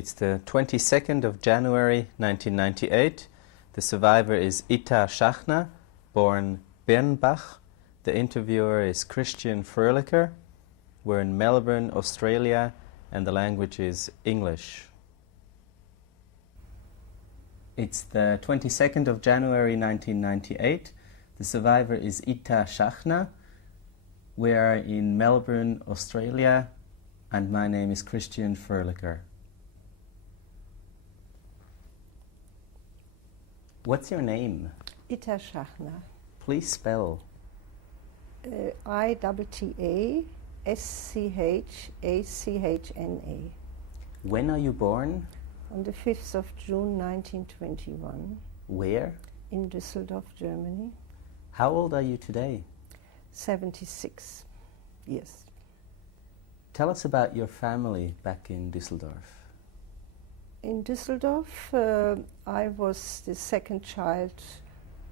It's the 22nd of January 1998. The survivor is Itta Schachna, born Birnbach. The interviewer is Christian Fröhlicher. We're in Melbourne, Australia, and the language is English. It's the 22nd of January 1998. The survivor is Itta Schachna. We are in Melbourne, Australia, and my name is Christian Fröhlicher. What's your name? Itta Schachna. Please spell. I-T-A-S-C-H-A-C-H-N-A. When are you born? On the 5th of June 1921. Where? In Düsseldorf, Germany. How old are you today? 76 years. Tell us about your family back in Düsseldorf. In Düsseldorf, I was the second child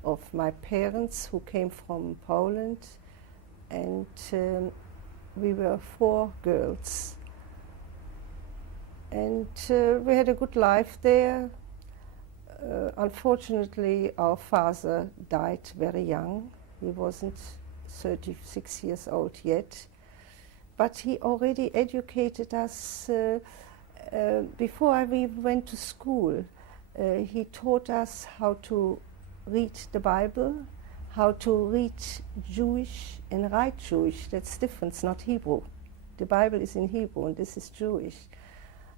of my parents who came from Poland, and we were 4 girls. And we had a good life there. Unfortunately, our father died very young. He wasn't 36 years old yet, but he already educated us. Before we went to school, he taught us how to read the Bible, how to read Jewish and write Jewish. That's different, it's not Hebrew. The Bible is in Hebrew and this is Jewish.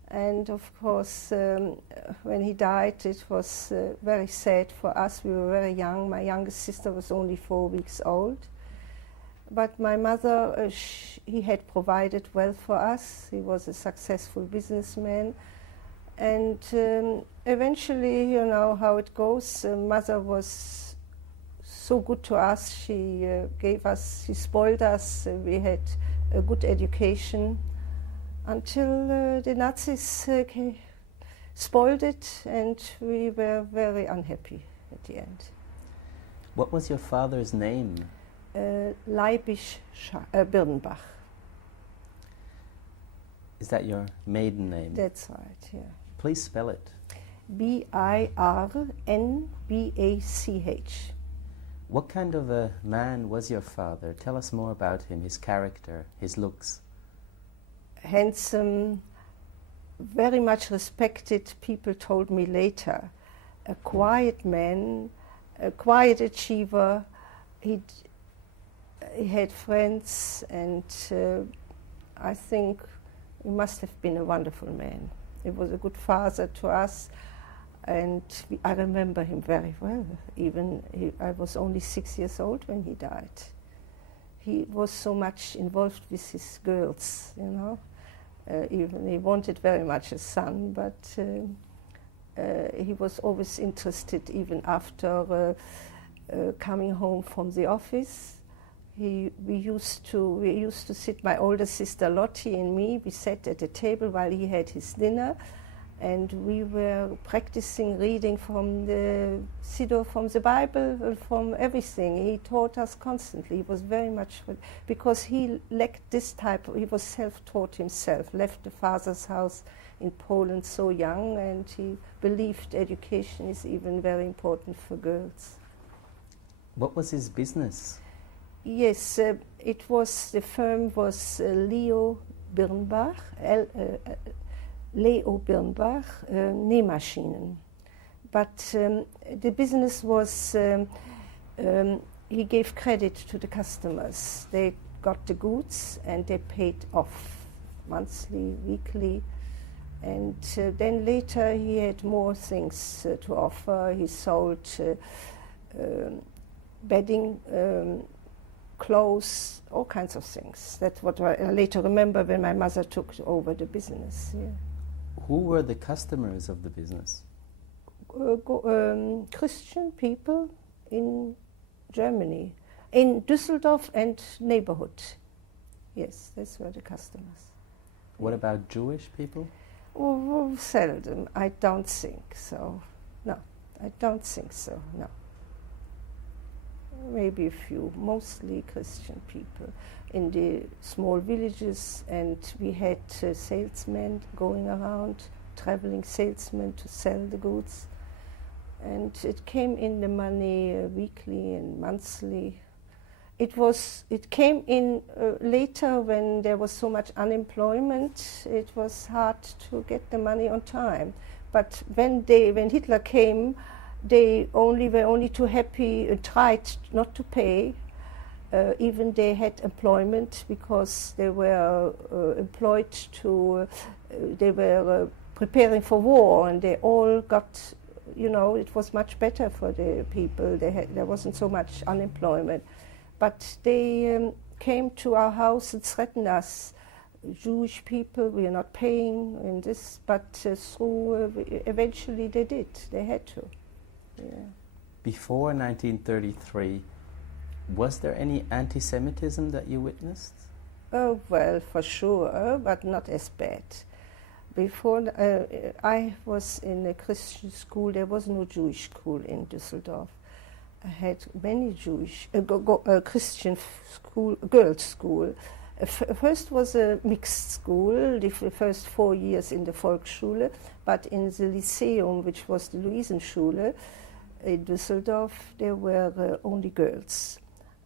And of course, when he died, it was very sad for us. We were very young. My youngest sister was only 4 weeks old. But my mother, he had provided well for us. He was a successful businessman. And eventually, you know how it goes. Mother was so good to us. She gave us, she spoiled us. We had a good education until the Nazis spoiled it, and we were very unhappy at the end. What was your father's name? Birnbach. Is that your maiden name? That's right, yeah. Please spell it. B-I-R-N-B-A-C-H. What kind of a man was your father? Tell us more about him, his character, his looks. Handsome, very much respected, people told me later. A quiet man, a quiet achiever. He had friends, and I think he must have been a wonderful man. He was a good father to us, and I remember him very well. I was only 6 years old when he died. He was so much involved with his girls, you know. Even he wanted very much a son, but he was always interested even after coming home from the office. We used to sit, my older sister Lottie and me, we sat at a table while he had his dinner, and we were practicing reading from the Siddur, from the Bible, from everything. He taught us constantly. He was very much, because he lacked this type, he was self-taught himself, left the father's house in Poland so young, and he believed education is even very important for girls. What was his business? Yes, the firm was Leo Birnbach, Leo Birnbach, Nähmaschinen. But the business was, he gave credit to the customers. They got the goods and they paid off monthly, weekly. And then later he had more things to offer. He sold bedding, clothes, all kinds of things. That's what I later remember when my mother took over the business. Yeah. Who were the customers of the business? Christian people in Germany, in Düsseldorf and neighborhood. Yes, those were the customers. What about Jewish people? Oh, seldom. I don't think so. No, I don't think so, no. Maybe a few, mostly Christian people in the small villages, and we had salesmen going around traveling salesman to sell the goods. And it came in the money weekly and monthly. It came in later when there was so much unemployment. It was hard to get the money on time. But when Hitler came, they were only too happy, tried not to pay. Even they had employment because they were employed to. They were preparing for war, and they all got. It was much better for the people. There wasn't so much unemployment. But they came to our house and threatened us. Jewish people, we are not paying in this, but eventually they did. They had to. Yeah. Before 1933, was there any anti-Semitism that you witnessed? Oh, well, for sure, but not as bad. Before I was in a Christian school, there was no Jewish school in Düsseldorf. I had many Jewish, Christian school, girls' school. First was a mixed school, the first 4 years in the Volksschule, but in the Lyceum, which was the Luisenschule in Düsseldorf, there were only girls.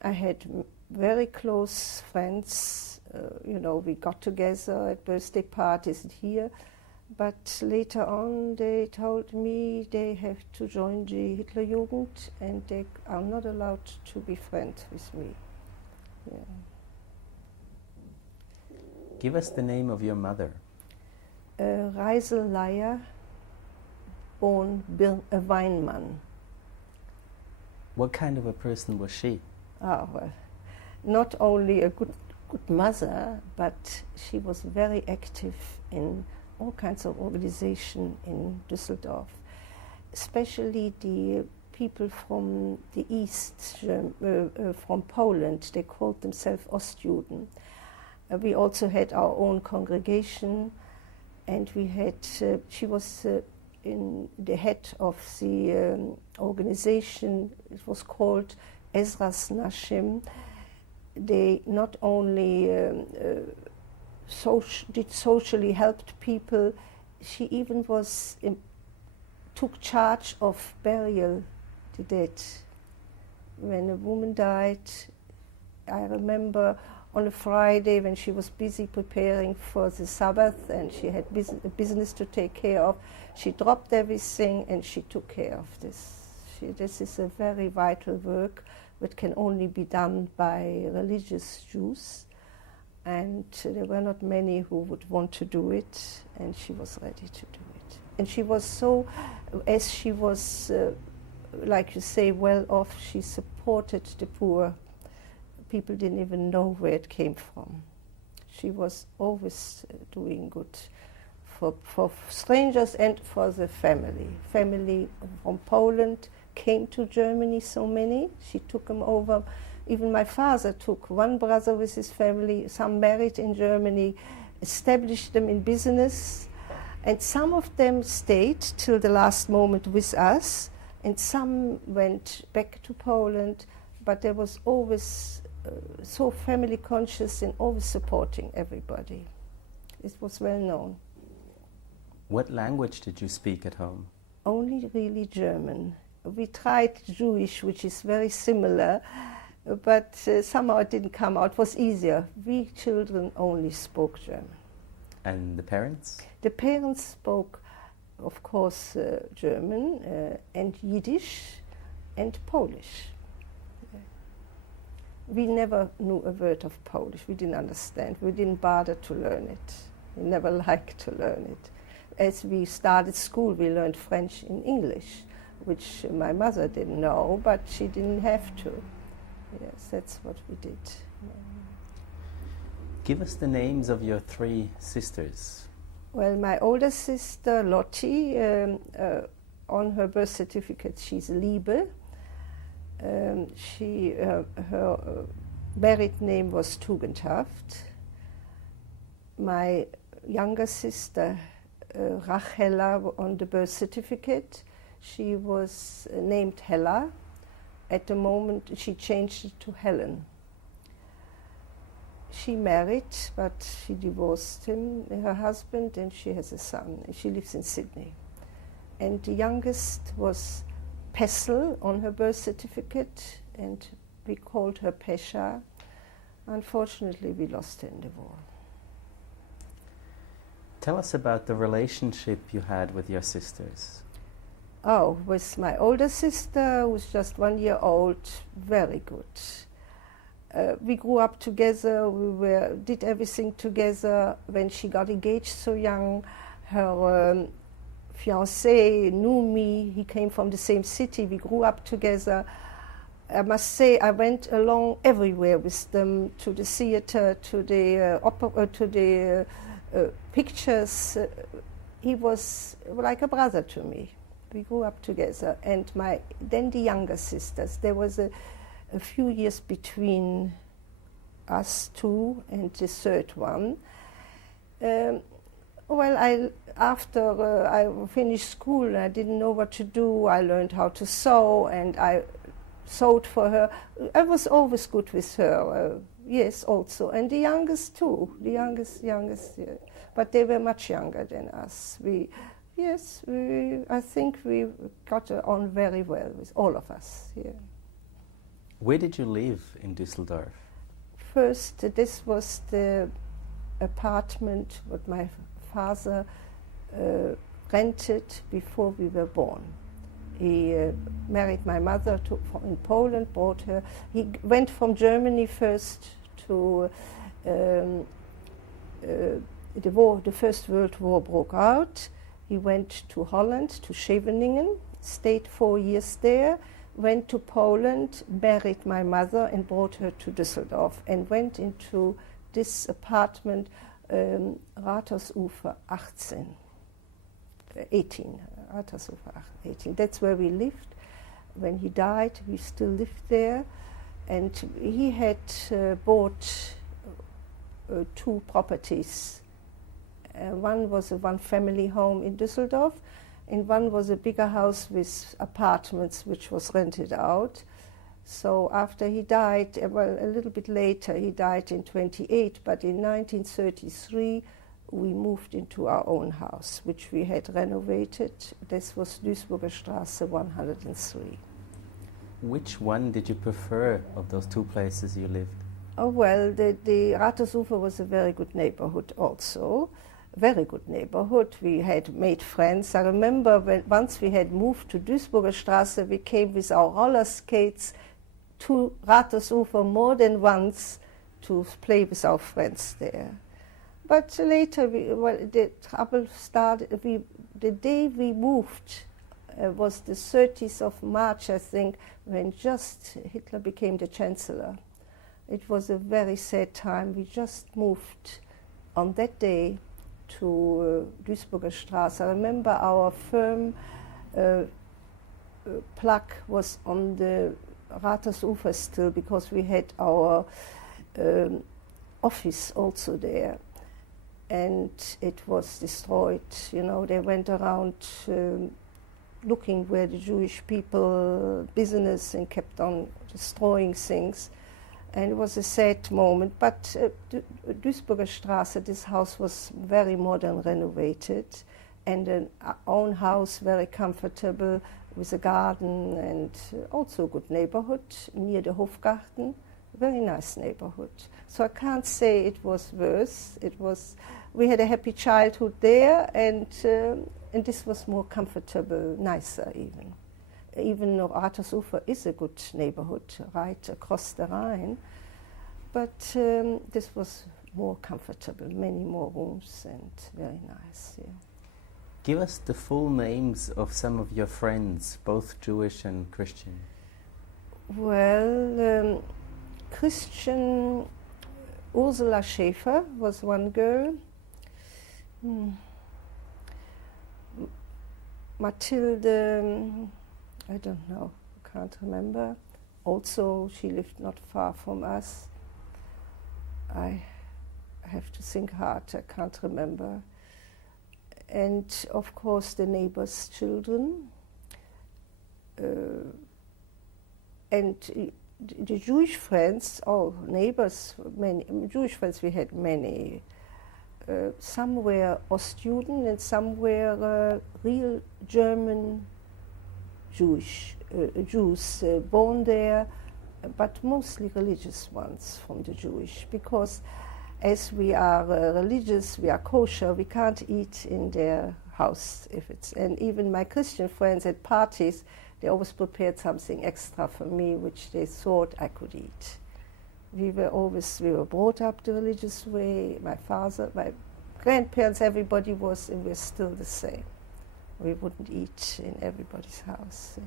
I had very close friends, we got together at birthday parties here, but later on they told me they have to join the Hitlerjugend and they are not allowed to be friends with me. Yeah. Give us the name of your mother. Reisel Leier, born Weinmann. What kind of a person was she? Well, not only a good mother, but she was very active in all kinds of organization in Düsseldorf, especially the people from the east, from Poland. They called themselves Ostjuden. We also had our own congregation, and we had. She was in the head of the organization. It was called Ezras Nashim. They not only socially helped people, she even took charge of burial the dead. When a woman died, I remember on a Friday when she was busy preparing for the Sabbath and she had business to take care of, she dropped everything and she took care of this. This is a very vital work that can only be done by religious Jews, and there were not many who would want to do it, and she was ready to do it. And she was so, as she was, like you say, well off, she supported the poor. People didn't even know where it came from. She was always doing good for strangers and for the family. Family from Poland came to Germany, so many. She took them over. Even my father took one brother with his family, some married in Germany, established them in business, and some of them stayed till the last moment with us, and some went back to Poland, but there was always so family conscious and always supporting everybody. It was well known. What language did you speak at home? Only really German. We tried Jewish, which is very similar, but somehow it didn't come out. It was easier. We children only spoke German. And the parents? The parents spoke, of course, German and Yiddish and Polish. We never knew a word of Polish. We didn't understand. We didn't bother to learn it. We never liked to learn it. As we started school, we learned French and English, which my mother didn't know, but she didn't have to. Yes, that's what we did. Give us the names of your 3 sisters. Well, my older sister, Lottie, on her birth certificate, she's Liebe. Her married name was Tugendhaft. My younger sister, Rachela, on the birth certificate, she was named Hella. At the moment, she changed it to Helen. She married, but she divorced him, her husband, and she has a son. She lives in Sydney. And the youngest was Pessel on her birth certificate, and we called her Pesha. Unfortunately, we lost her in the war. Tell us about the relationship you had with your sisters. Oh, with my older sister, who was just 1 year old, very good. We grew up together, did everything together. When she got engaged so young, her fiancé knew me, he came from the same city, we grew up together. I must say I went along everywhere with them, to the theater, to the opera, to the pictures. He was like a brother to me. We grew up together. And then the younger sisters, there was a few years between us two and the third one. After I finished school, I didn't know what to do. I learned how to sew, and I sewed for her. I was always good with her, yes, also. And the youngest too, the youngest, yeah. But they were much younger than us. I think we got on very well with all of us, yeah. Where did you live in Düsseldorf? First, this was the apartment what my father rented before we were born. He married my mother in Poland, brought her. He went from Germany first to the war. The First World War broke out. He went to Holland, to Scheveningen, stayed 4 years there, went to Poland, married my mother and brought her to Düsseldorf, and went into this apartment, Rathausufer 18. Rathausufer 18. That's where we lived. When he died, we still lived there. And he had bought 2 properties. One was a one-family home in Düsseldorf, and one was a bigger house with apartments which was rented out. So after he died, well, a little bit later, he died in 1928, but in 1933 we moved into our own house, which we had renovated. This was Duisburger Straße 103. Which one did you prefer of those 2 places you lived? Oh, well, the Rathausufer was a very good neighborhood also. Very good neighborhood. We had made friends. I remember once we had moved to Duisburger Straße, we came with our roller skates to Rathausufer more than once to play with our friends there. But later, the trouble started. The day we moved was the 30th of March, I think, when just Hitler became the Chancellor. It was a very sad time. We just moved on that day to Duisburger Straße. I remember our firm plaque was on the Rathausufer still, because we had our office also there. And it was destroyed. You know, they went around looking where the Jewish people business and kept on destroying things. And it was a sad moment. But Duisburger Straße, this house was very modern, renovated, and an own house, very comfortable, with a garden, and also a good neighborhood near the Hofgarten. Very nice neighborhood. So I can't say it was worse. We had a happy childhood there, and this was more comfortable, nicer even. Even though Rathausufer is a good neighborhood right across the Rhine, but this was more comfortable, many more rooms, and very nice. Yeah. Give us the full names of some of your friends, both Jewish and Christian. Well, Christian Ursula Schäfer was one girl. Mathilde, I don't know, can't remember. Also, she lived not far from us. I have to think hard, I can't remember. And of course, the neighbors' children. And the Jewish friends, neighbors, many Jewish friends, we had many. Some were Ostjuden and some were real German Jews born there, but mostly religious ones from the Jewish, because as we are religious, we are kosher, we can't eat in their house if it's, and even my Christian friends at parties, they always prepared something extra for me which they thought I could eat. We were brought up the religious way. My father, my grandparents, everybody was, and we're still the same. We wouldn't eat in everybody's house.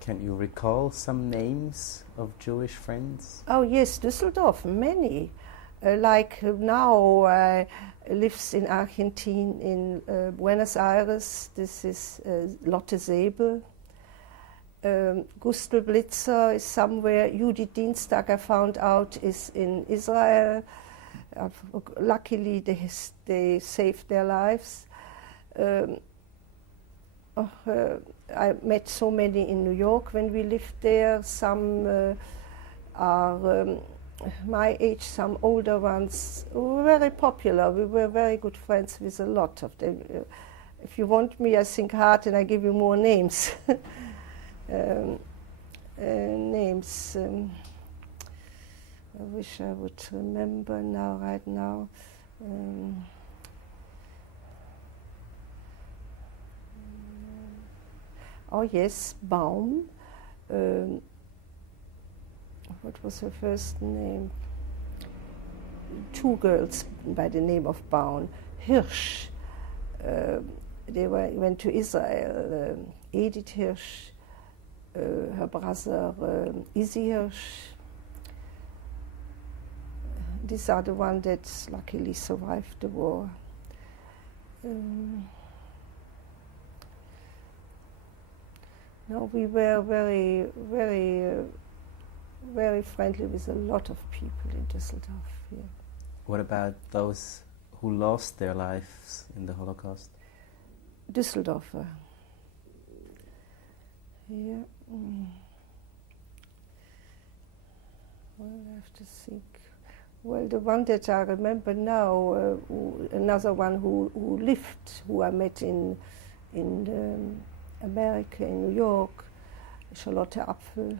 Can you recall some names of Jewish friends? Oh yes, Düsseldorf, many. Like now lives in Argentina, in Buenos Aires. This is Lotte Säbel. Gustl Blitzer is somewhere. Judith Dienstag, I found out, is in Israel. Luckily, they saved their lives. I met so many in New York when we lived there. Some are my age, some older ones. We were very popular. We were very good friends with a lot of them. If you want me, I think hard and I give you more names. Names. I wish I would remember now, right now. Oh yes, Baum. What was her first name? Two girls by the name of Baum. Hirsch. They went to Israel. Edith Hirsch, her brother Izzy Hirsch. These are the ones that luckily survived the war. No, we were very, very, very friendly with a lot of people in Düsseldorf. Yeah. What about those who lost their lives in the Holocaust? Düsseldorfer. Yeah. Well, I have to think. Well, the one that I remember now, another one who lived, who I met in America, in New York, Charlotte Apfel,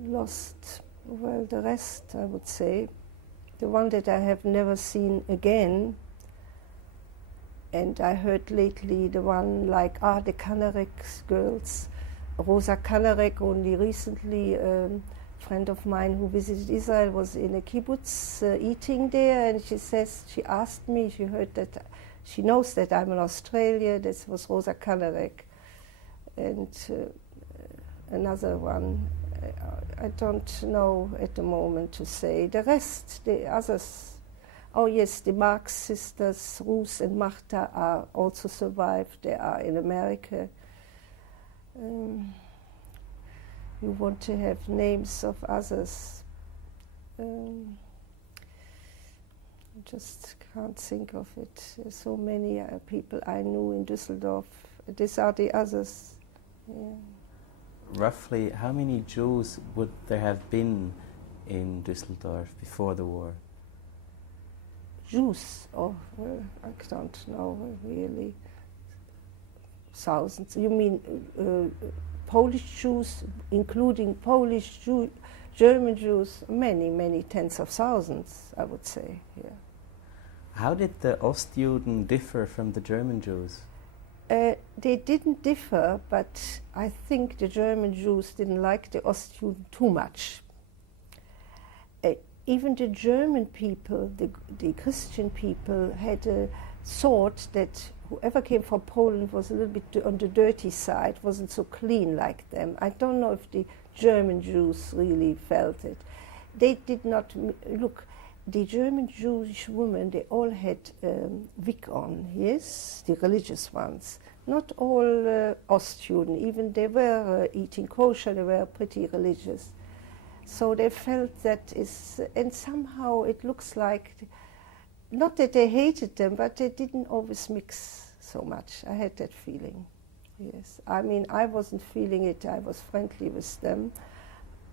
lost, well, the rest, I would say. The one that I have never seen again, and I heard lately the one like, the Kanarek girls, Rosa Kanarek, only recently, friend of mine who visited Israel was in a kibbutz eating there, and she asked me, she heard that, she knows that I'm in Australia, this was Rosa Kanarek. And another one, I don't know at the moment to say. The rest, the others, oh yes, the Marx sisters, Ruth and Martha, are also survived, they are in America. You want to have names of others. I just can't think of it. There's so many people I knew in Düsseldorf. These are the others. Yeah. Roughly, how many Jews would there have been in Düsseldorf before the war? Jews? Oh, well, I don't know really. Thousands. You mean Polish Jews, including Polish German Jews? Many, many tens of thousands, I would say. Yeah. How did the Ostjuden differ from the German Jews? They didn't differ, but I think the German Jews didn't like the Ostjuden too much. Even the German people, the Christian people, had a thought that whoever came from Poland was a little bit on the dirty side, wasn't so clean like them. I don't know if the German Jews really felt it. They did not look. The German Jewish women, they all had wig on, yes, the religious ones. Not all Ostjuden, even they were eating kosher, they were pretty religious. So they felt that is, and somehow it looks like, not that they hated them, but they didn't always mix so much. I had that feeling. yes. I mean, I wasn't feeling it. I was friendly with them,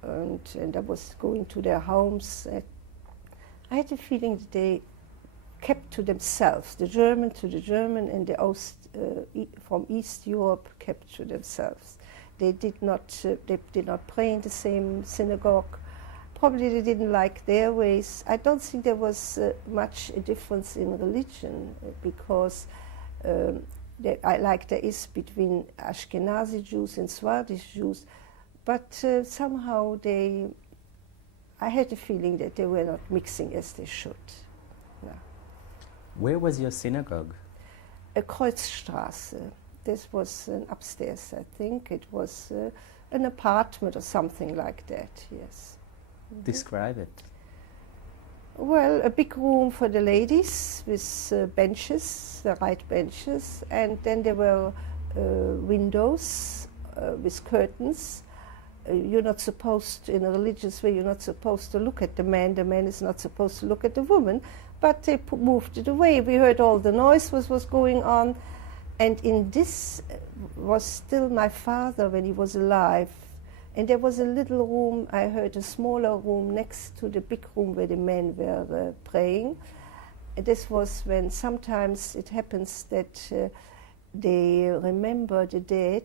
and I was going to their homes. I had the feeling that they kept to themselves. The German to the German, and the from East Europe kept to themselves. They did not pray in the same synagogue. Probably they didn't like their ways. I don't think there was much a difference in religion because there is between Ashkenazi Jews and Sephardic Jews, but somehow I had the feeling that they were not mixing as they should. No. Where was your synagogue? A Kreuzstraße. This was upstairs, I think. It was an apartment or something like that, yes. Mm-hmm. Describe it. Well, a big room for the ladies with benches, the right benches, and then there were windows with curtains. You're not supposed, in a religious way, you're not supposed to look at the man is not supposed to look at the woman, but they moved it away. We heard all the noise was going on, and in this was still my father when he was alive. And there was a little room, I heard a smaller room next to the big room where the men were praying. And this was when sometimes it happens that they remember the dead,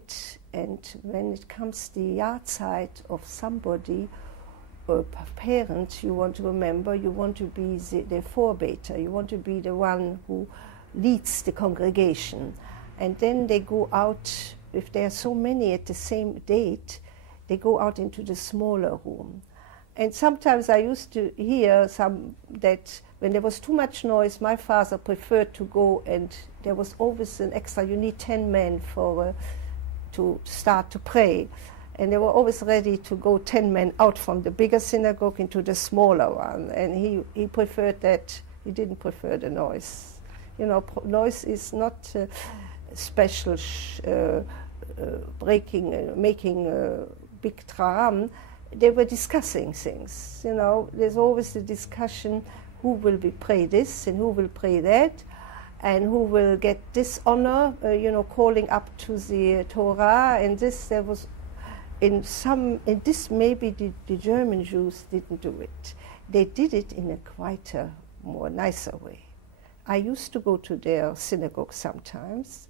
and when it comes the yahrzeit of somebody, or a parent you want to remember, you want to be the Vorbeter, you want to be the one who leads the congregation. And then they go out, if there are so many at the same date, they go out into the smaller room. And sometimes I used to hear that when there was too much noise, my father preferred to go, and there was always an extra, you need 10 men to start to pray. And they were always ready to go 10 men out from the bigger synagogue into the smaller one. And he preferred that, he didn't prefer the noise. You know, noise is not special making big tram. They were discussing things. You know, there's always the discussion who will pray this and who will pray that, and who will get this honor. Calling up to the Torah, and this there was in this maybe the German Jews didn't do it. They did it in a quite a more nicer way. I used to go to their synagogue sometimes,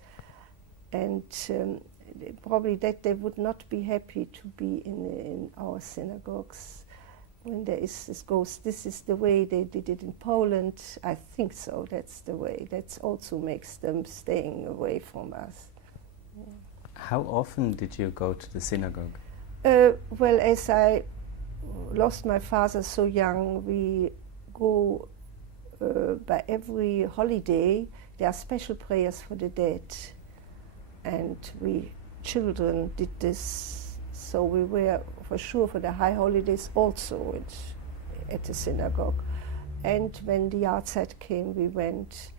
and probably that they would not be happy to be in our synagogues when there is this ghost. This is the way they did it in Poland. I think so. That's the way. That also makes them staying away from us. Yeah. How often did you go to the synagogue? Well, as I lost my father so young, we go by every holiday. There are special prayers for the dead, and we children did this, so we were for sure for the high holidays also at the synagogue. And when the yahrzeit came, we went.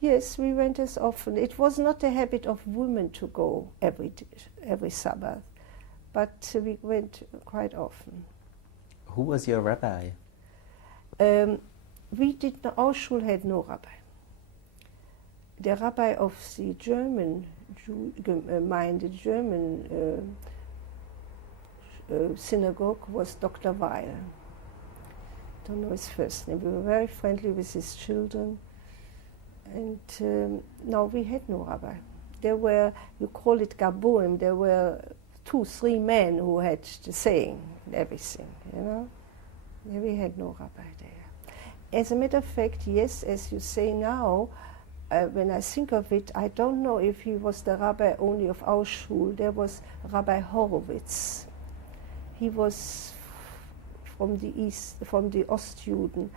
Yes, we went as often. It was not a habit of women to go every Sabbath, but we went quite often. Who was your rabbi? Our shul had no rabbi. The rabbi of the German synagogue was Dr. Weil. Don't know his first name. We were very friendly with his children. And no, we had no rabbi. There were, you call it gaboim, there were 2-3 men who had the saying everything, you know. We had no rabbi there. As a matter of fact, yes, as you say now, when I think of it, I don't know if he was the rabbi only of our shul. There was Rabbi Horowitz. He was from the East, from the Ostjuden.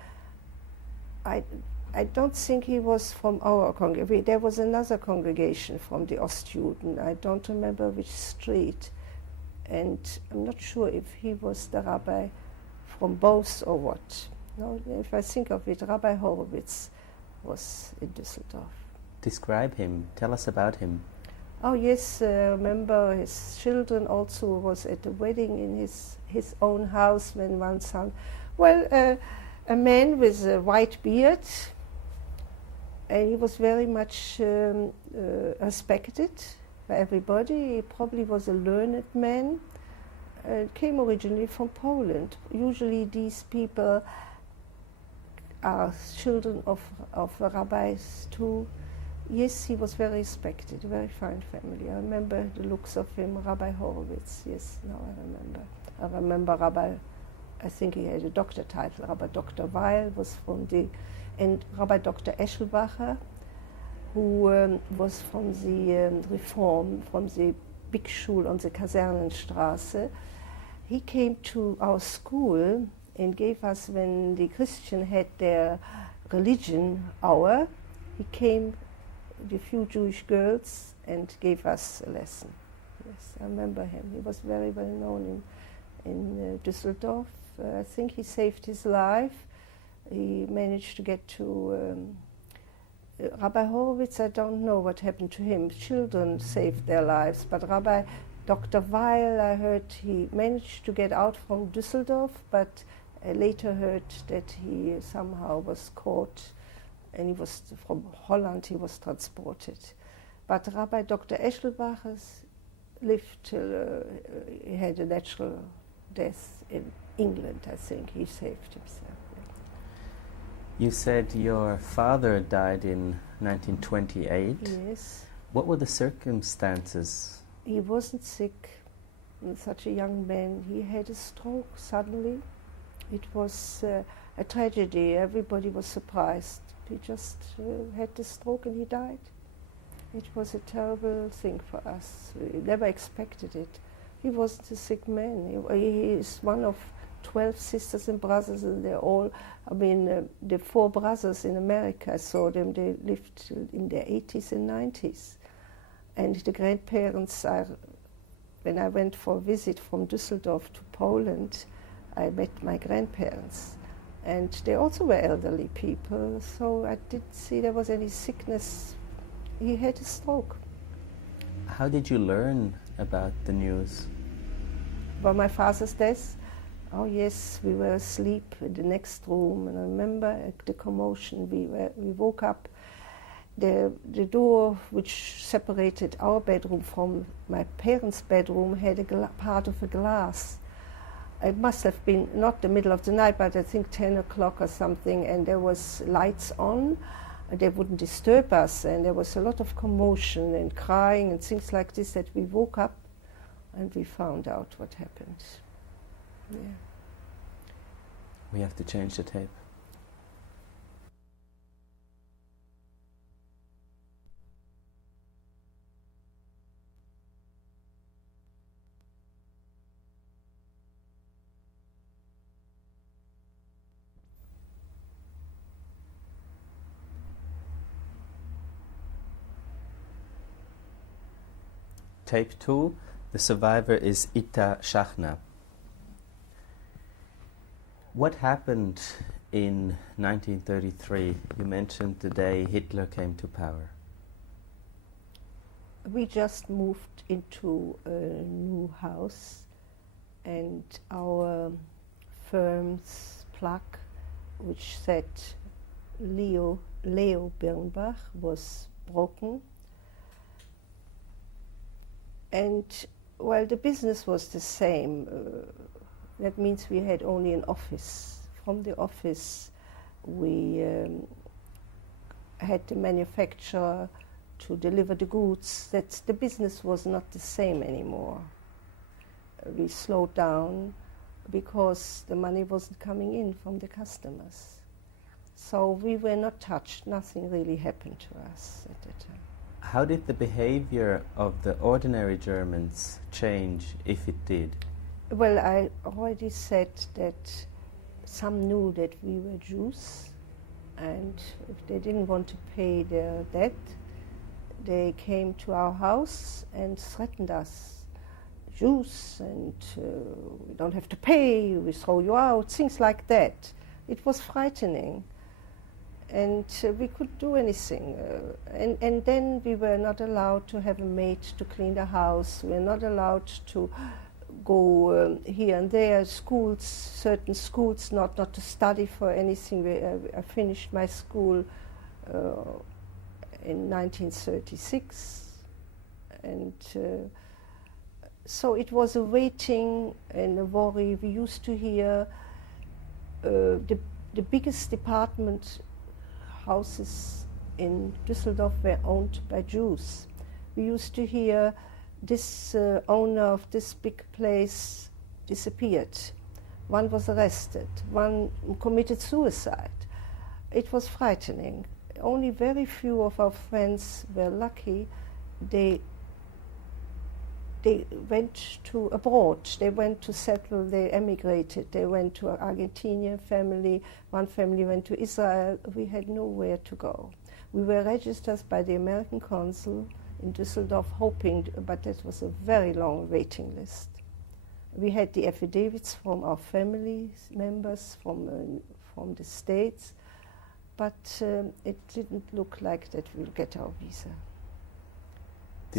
I don't think he was from our congregation. There was another congregation from the Ostjuden. I don't remember which street. And I'm not sure if he was the rabbi from both or what. No, if I think of it, Rabbi Horowitz was in Düsseldorf. Describe him. Tell us about him. Oh yes, remember his children also was at the wedding in his own house when one son. Well, a man with a white beard, and he was very much respected. by everybody. He probably was a learned man. Came originally from Poland. Usually these people are children of rabbis too. Yes, he was very respected, a very fine family. I remember the looks of him, Rabbi Horowitz. Yes, now I remember. I remember Rabbi, I think he had a doctor title, Rabbi Dr. Weil was from the, and Rabbi Dr. Eschelbacher, who was from the Reform, from the big shul on the Kasernenstraße. He came to our school and gave us, when the Christian had their religion hour, he came with a few Jewish girls and gave us a lesson. Yes, I remember him. He was very well known in Düsseldorf. I think he saved his life. He managed to get to Rabbi Horowitz. I don't know what happened to him. Children saved their lives, but Rabbi Dr. Weil, I heard he managed to get out from Düsseldorf, but I later heard that he somehow was caught, and he was from Holland, he was transported. But Rabbi Dr. Eschelbacher lived till he had a natural death in England, I think. He saved himself. You said your father died in 1928. Yes. What were the circumstances? He wasn't sick, such a young man. He had a stroke suddenly. It was a tragedy. Everybody was surprised. He just had the stroke and he died. It was a terrible thing for us. We never expected it. He wasn't a sick man. He is one of 12 sisters and brothers, and they're all, the 4 brothers in America, I saw them, they lived in their 80s and 90s. And the grandparents, when I went for a visit from Düsseldorf to Poland, I met my grandparents. And they also were elderly people, so I didn't see there was any sickness. He had a stroke. How did you learn about the news? About my father's death? Oh yes, we were asleep in the next room, and I remember the commotion. We woke up. The door which separated our bedroom from my parents' bedroom had a part of a glass. It must have been not the middle of the night, but I think 10 o'clock or something, and there was lights on. They wouldn't disturb us, and there was a lot of commotion and crying and things like this, that we woke up and we found out what happened. Yeah. We have to change the tape. Tape 2, the survivor is Itta Schachna. What happened in 1933? You mentioned the day Hitler came to power. We just moved into a new house, and our firm's plaque, which said Leo Birnbach, was broken. And while the business was the same, that means we had only an office. From the office, we had the manufacturer to deliver the goods. That the business was not the same anymore. We slowed down because the money wasn't coming in from the customers. So we were not touched. Nothing really happened to us at that time. How did the behavior of the ordinary Germans change, if it did? Well, I already said that some knew that we were Jews, and if they didn't want to pay their debt, they came to our house and threatened us. Jews, and we don't have to pay, we throw you out, things like that. It was frightening. And we couldn't do anything. And then we were not allowed to have a maid to clean the house. We were not allowed to go here and there, schools, certain schools, not to study for anything. I finished my school in 1936. And so it was a waiting and a worry. We used to hear the biggest department houses in Düsseldorf were owned by Jews. We used to hear this owner of this big place disappeared. One was arrested. One committed suicide. It was frightening. Only very few of our friends were lucky. They went to abroad. They went to settle. They emigrated. They went to an Argentinian family. One family went to Israel. We had nowhere to go. We were registered by the American consul in Düsseldorf, hoping, but that was a very long waiting list. We had the affidavits from our family members from the States, but it didn't look like that we'll get our visa.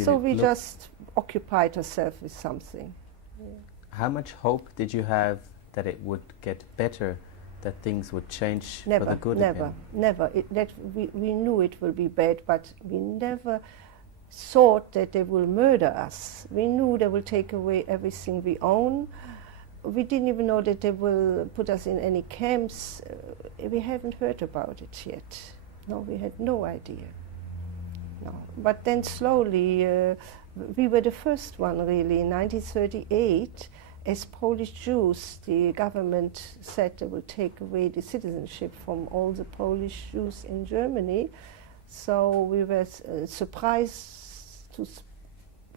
So we just occupied ourselves with something. Yeah. How much hope did you have that it would get better, that things would change for the good again? Never. We knew it will be bad, but we never thought that they will murder us. We knew they will take away everything we own. We didn't even know that they will put us in any camps. We haven't heard about it yet. No, we had no idea. No. But then slowly, we were the first one really. In 1938, as Polish Jews, the government said they will take away the citizenship from all the Polish Jews in Germany. So we were surprised.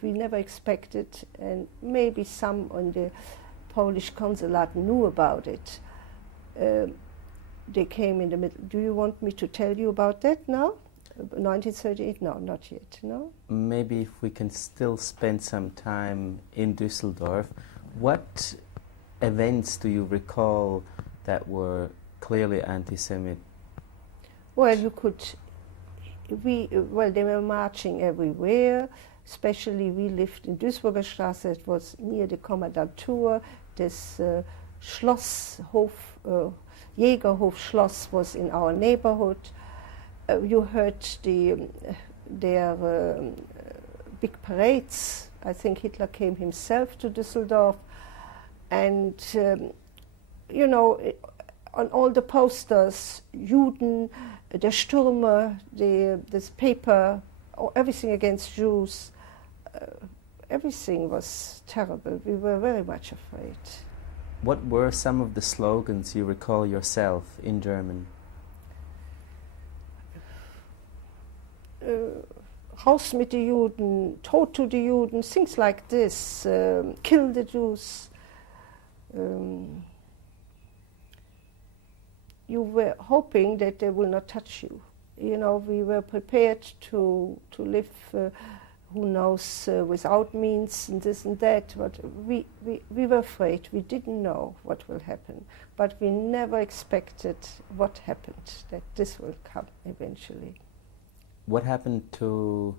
We never expected, and maybe some on the Polish consulate knew about it. They came in the middle. Do you want me to tell you about that now? 1938? No, not yet. No. Maybe if we can still spend some time in Düsseldorf, what events do you recall that were clearly anti-Semitic? Well, they were marching everywhere. Especially we lived in Duisburger Straße. It was near the Kommandantur. This Jägerhof Schloss was in our neighborhood. You heard their big parades. I think Hitler came himself to Düsseldorf. And, on all the posters, Juden, der Stürmer, this paper, everything against Jews, everything was terrible. We were very much afraid. What were some of the slogans you recall yourself in German? Raus mit den Juden, Tod to the Juden, things like this, kill the Jews. You were hoping that they will not touch you. We were prepared to live, who knows, without means and this and that. But we were afraid. We didn't know what will happen. But we never expected what happened, that this will come eventually. What happened to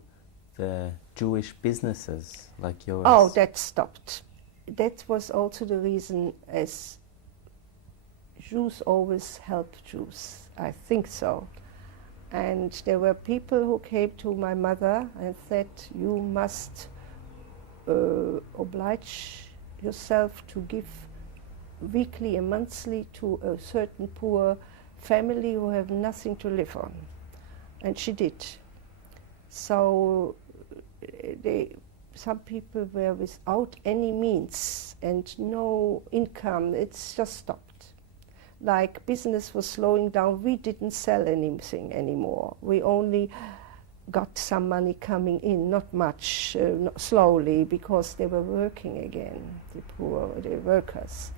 the Jewish businesses like yours? Oh, that stopped. That was also the reason, as Jews always help Jews. I think so. And there were people who came to my mother and said, you must oblige yourself to give weekly and monthly to a certain poor family who have nothing to live on. And she did. So some people were without any means and no income. It's just stopped. Like business was slowing down, we didn't sell anything anymore. We only got some money coming in, not much, slowly, because they were working again, the workers.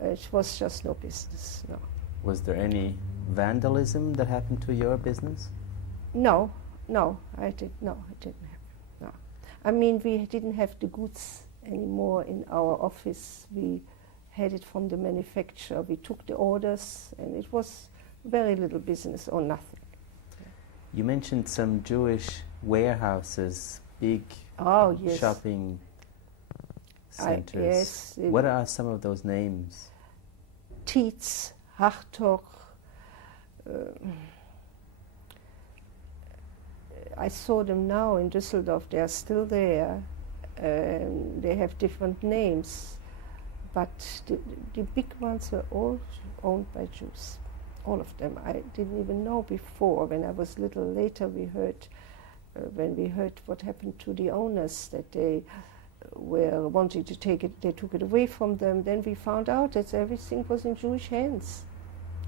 It was just no business, no. Was there any vandalism that happened to your business? No, I didn't have. No. I mean, we didn't have the goods anymore in our office. We had it from the manufacturer. We took the orders, and it was very little business or nothing. You mentioned some Jewish warehouses, big shopping centers. Yes. What are some of those names? Tietz, Hartog. I saw them now in Düsseldorf. They are still there. They have different names, but the big ones were all owned by Jews. All of them. I didn't even know before. When I was little, later we heard, when we heard what happened to the owners, that they were wanting to take it, they took it away from them. Then we found out that everything was in Jewish hands.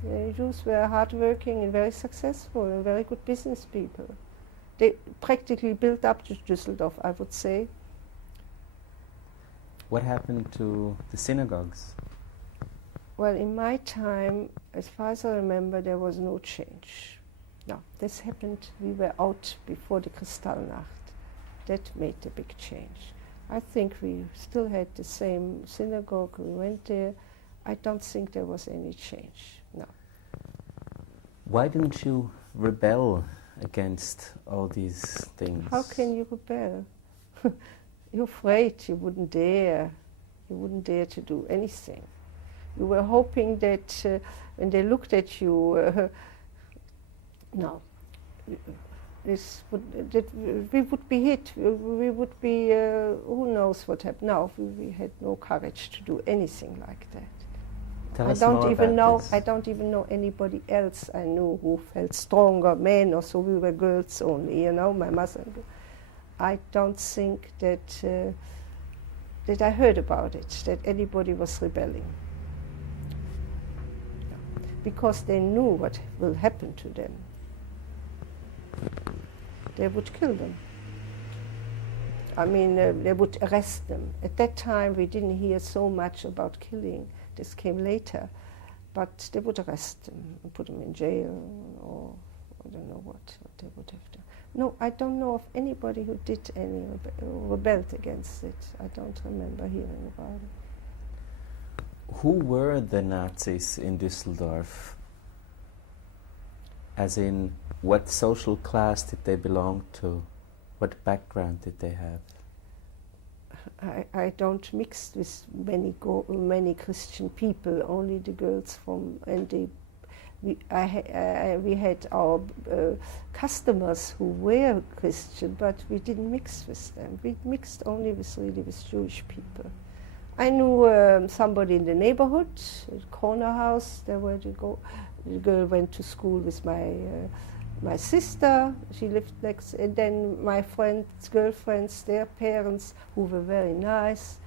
The Jews were hardworking and very successful and very good business people. They practically built up Düsseldorf, I would say. What happened to the synagogues? Well, in my time, as far as I remember, there was no change. No, this happened, we were out before the Kristallnacht. That made the big change. I think we still had the same synagogue, we went there. I don't think there was any change, no. Why didn't you rebel against all these things? How can you rebel? You're afraid, you wouldn't dare. You wouldn't dare to do anything. You were hoping that when they looked at you, no, we would be hit. We would be, who knows what happened. No, we had no courage to do anything like that. Tell us more about this. I don't even know anybody else I knew who felt stronger, men or so. We were girls only, you know, my mother. I don't think that that I heard about it, that anybody was rebelling. Because they knew what will happen to them. They would kill them. I mean, they would arrest them. At that time, we didn't hear so much about killing. This came later. But they would arrest them and put them in jail, or I don't know what they would have done. No, I don't know of anybody who did any, rebelled against it. I don't remember hearing about it. Who were the Nazis in Düsseldorf? As in, what social class did they belong to? What background did they have? I don't mix with many Christian people. Only the girls from we had our customers who were Christian, but we didn't mix with them. We mixed only with Jewish people. I knew somebody in the neighborhood, a corner house. There where the girl went to school with my sister. She lived next, and then my friends' girlfriends, their parents, who were very nice.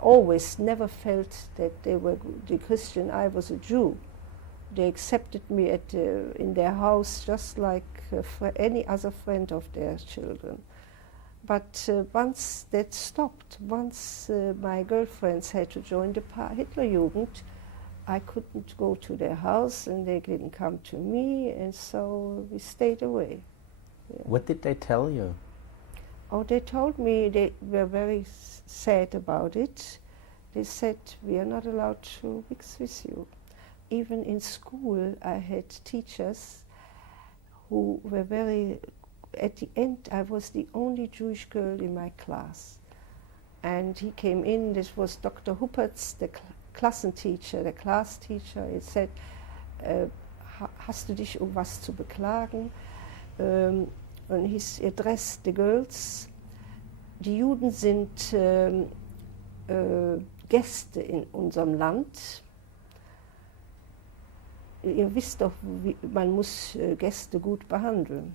Always never felt that they were the Christian. I was a Jew. They accepted me in their house just like any other friend of their children. But once that stopped, once my girlfriends had to join the Hitlerjugend, I couldn't go to their house and they didn't come to me, and so we stayed away. Yeah. What did they tell you? Oh, they told me they were very sad about it. They said, we are not allowed to mix with you. Even in school, I had teachers who were very, at the end, I was the only Jewish girl in my class. And he came in, this was Dr. Huppertz, the Klassenteacher, the class teacher. He said, hast du dich was zu beklagen? Und he addressed the girls. Die Juden sind Gäste in unserem Land. Ihr wisst doch, man muss Gäste gut behandeln.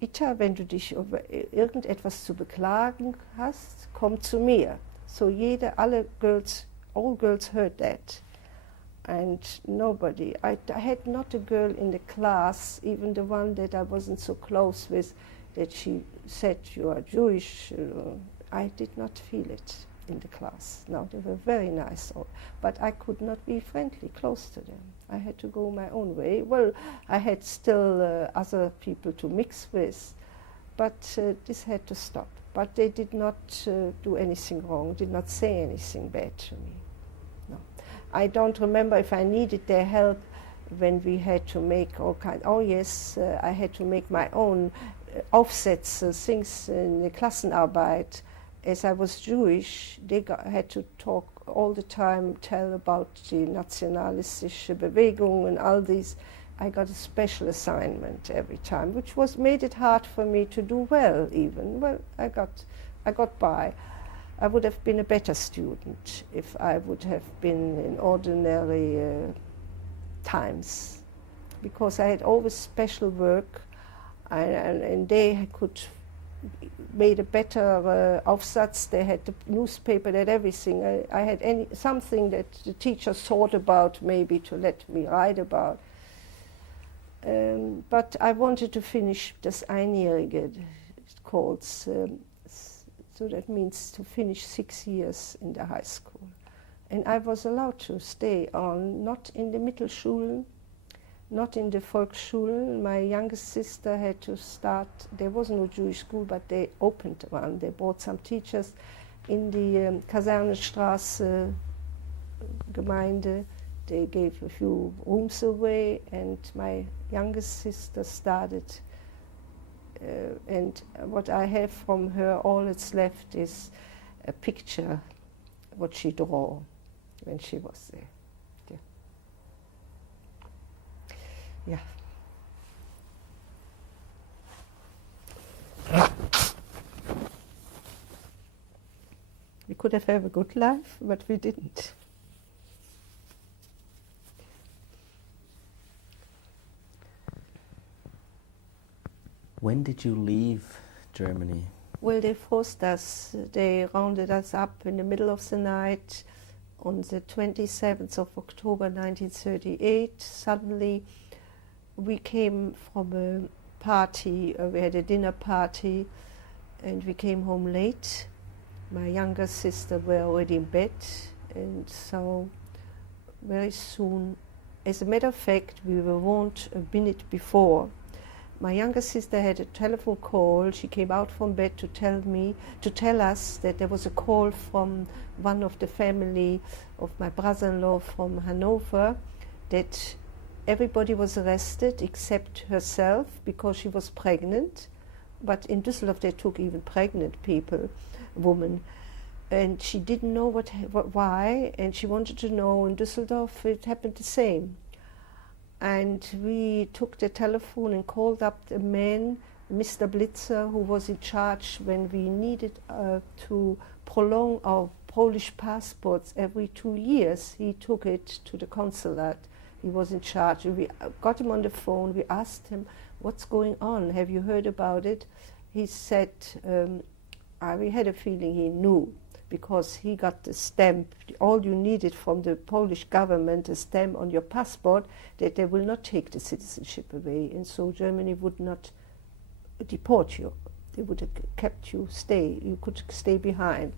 Itta, wenn du dich über irgendetwas zu beklagen hast, komm zu mir. So all girls heard that. And nobody, I had not a girl in the class, even the one that I wasn't so close with, that she said, you are Jewish. I did not feel it in the class. No, they were very nice, but I could not be friendly, close to them. I had to go my own way. Well, I had still other people to mix with, but this had to stop. But they did not do anything wrong, did not say anything bad to me. No. I don't remember if I needed their help when we had to make all kinds. Oh yes, I had to make my own Aufsätze, things in the Klassenarbeit. As I was Jewish, they had to talk all the time, tell about the nationalistische Bewegung and all these. I got a special assignment every time, which made it hard for me to do well even. Well, I got by. I would have been a better student if I would have been in ordinary times, because I had always special work, and they could made a better Aufsatz. They had the newspaper, they had everything. I had something that the teacher thought about maybe to let me write about. But I wanted to finish das Einjährige, it's called. So that means to finish 6 years in the high school. And I was allowed to stay on, not in the Mittelschulen, not in the Volksschulen. My youngest sister had to start, there was no Jewish school, but they opened one. They brought some teachers in the Kasernenstraße Gemeinde. They gave a few rooms away, and my youngest sister started. And what I have from her, all that's left is a picture, what she drew when she was there. Yeah. We could have a good life, but we didn't. When did you leave Germany? Well, they forced us. They rounded us up in the middle of the night on the 27th of October 1938. Suddenly, we came from a party, we had a dinner party, and we came home late. My younger sister were already in bed, and so very soon, as a matter of fact, we were warned a minute before. My younger sister had a telephone call. She came out from bed to tell us that there was a call from one of the family of my brother-in-law from Hanover, that everybody was arrested except herself because she was pregnant. But in Düsseldorf they took even pregnant people, women, and she didn't know why, and she wanted to know. In Düsseldorf it happened the same. And we took the telephone and called up the man, Mr. Blitzer, who was in charge when we needed to prolong our Polish passports every 2 years. He took it to the consulate. He was in charge. We got him on the phone. We asked him, what's going on? Have you heard about it? He said, we had a feeling he knew, because he got the stamp, all you needed from the Polish government, a stamp on your passport, that they will not take the citizenship away, and so Germany would not deport you. They would have kept you you could stay behind,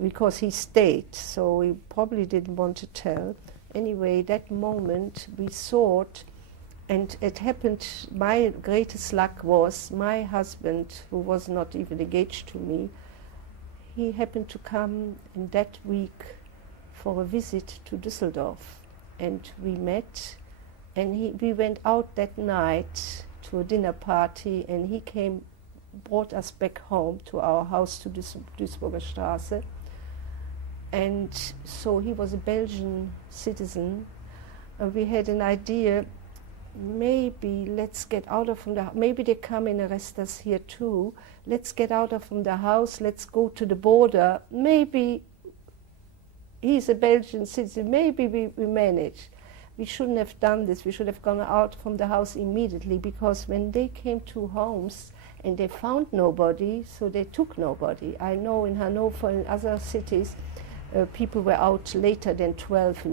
because he stayed, so he probably didn't want to tell. Anyway, that moment we thought, and it happened, my greatest luck was my husband, who was not even engaged to me, he happened to come in that week for a visit to Düsseldorf, and we met, and we went out that night to a dinner party, and he brought us back home to our house to Duisburger Straße. And so he was a Belgian citizen, and we had an idea, maybe let's get out of the house. Maybe they come and arrest us here too. Let's get out of the house. Let's go to the border. Maybe he's a Belgian citizen. Maybe we manage. We shouldn't have done this. We should have gone out from the house immediately, because when they came to Homs and they found nobody, so they took nobody. I know in Hanover and other cities, people were out later than 12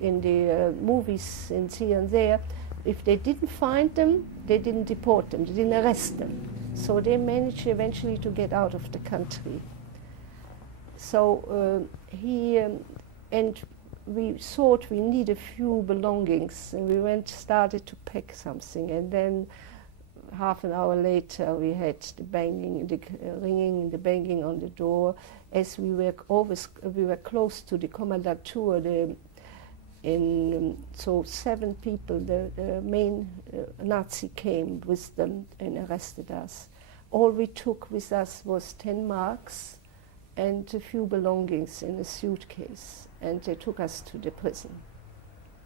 in the movies and here and there. If they didn't find them, they didn't deport them, they didn't arrest them. So they managed eventually to get out of the country. So and we thought we need a few belongings, and we started to pack something, and then half an hour later we had the banging, the ringing, the banging on the door. As we were close to the Kommandantur, so 7 people, the main Nazi came with them and arrested us. All we took with us was 10 marks and a few belongings in a suitcase, and they took us to the prison.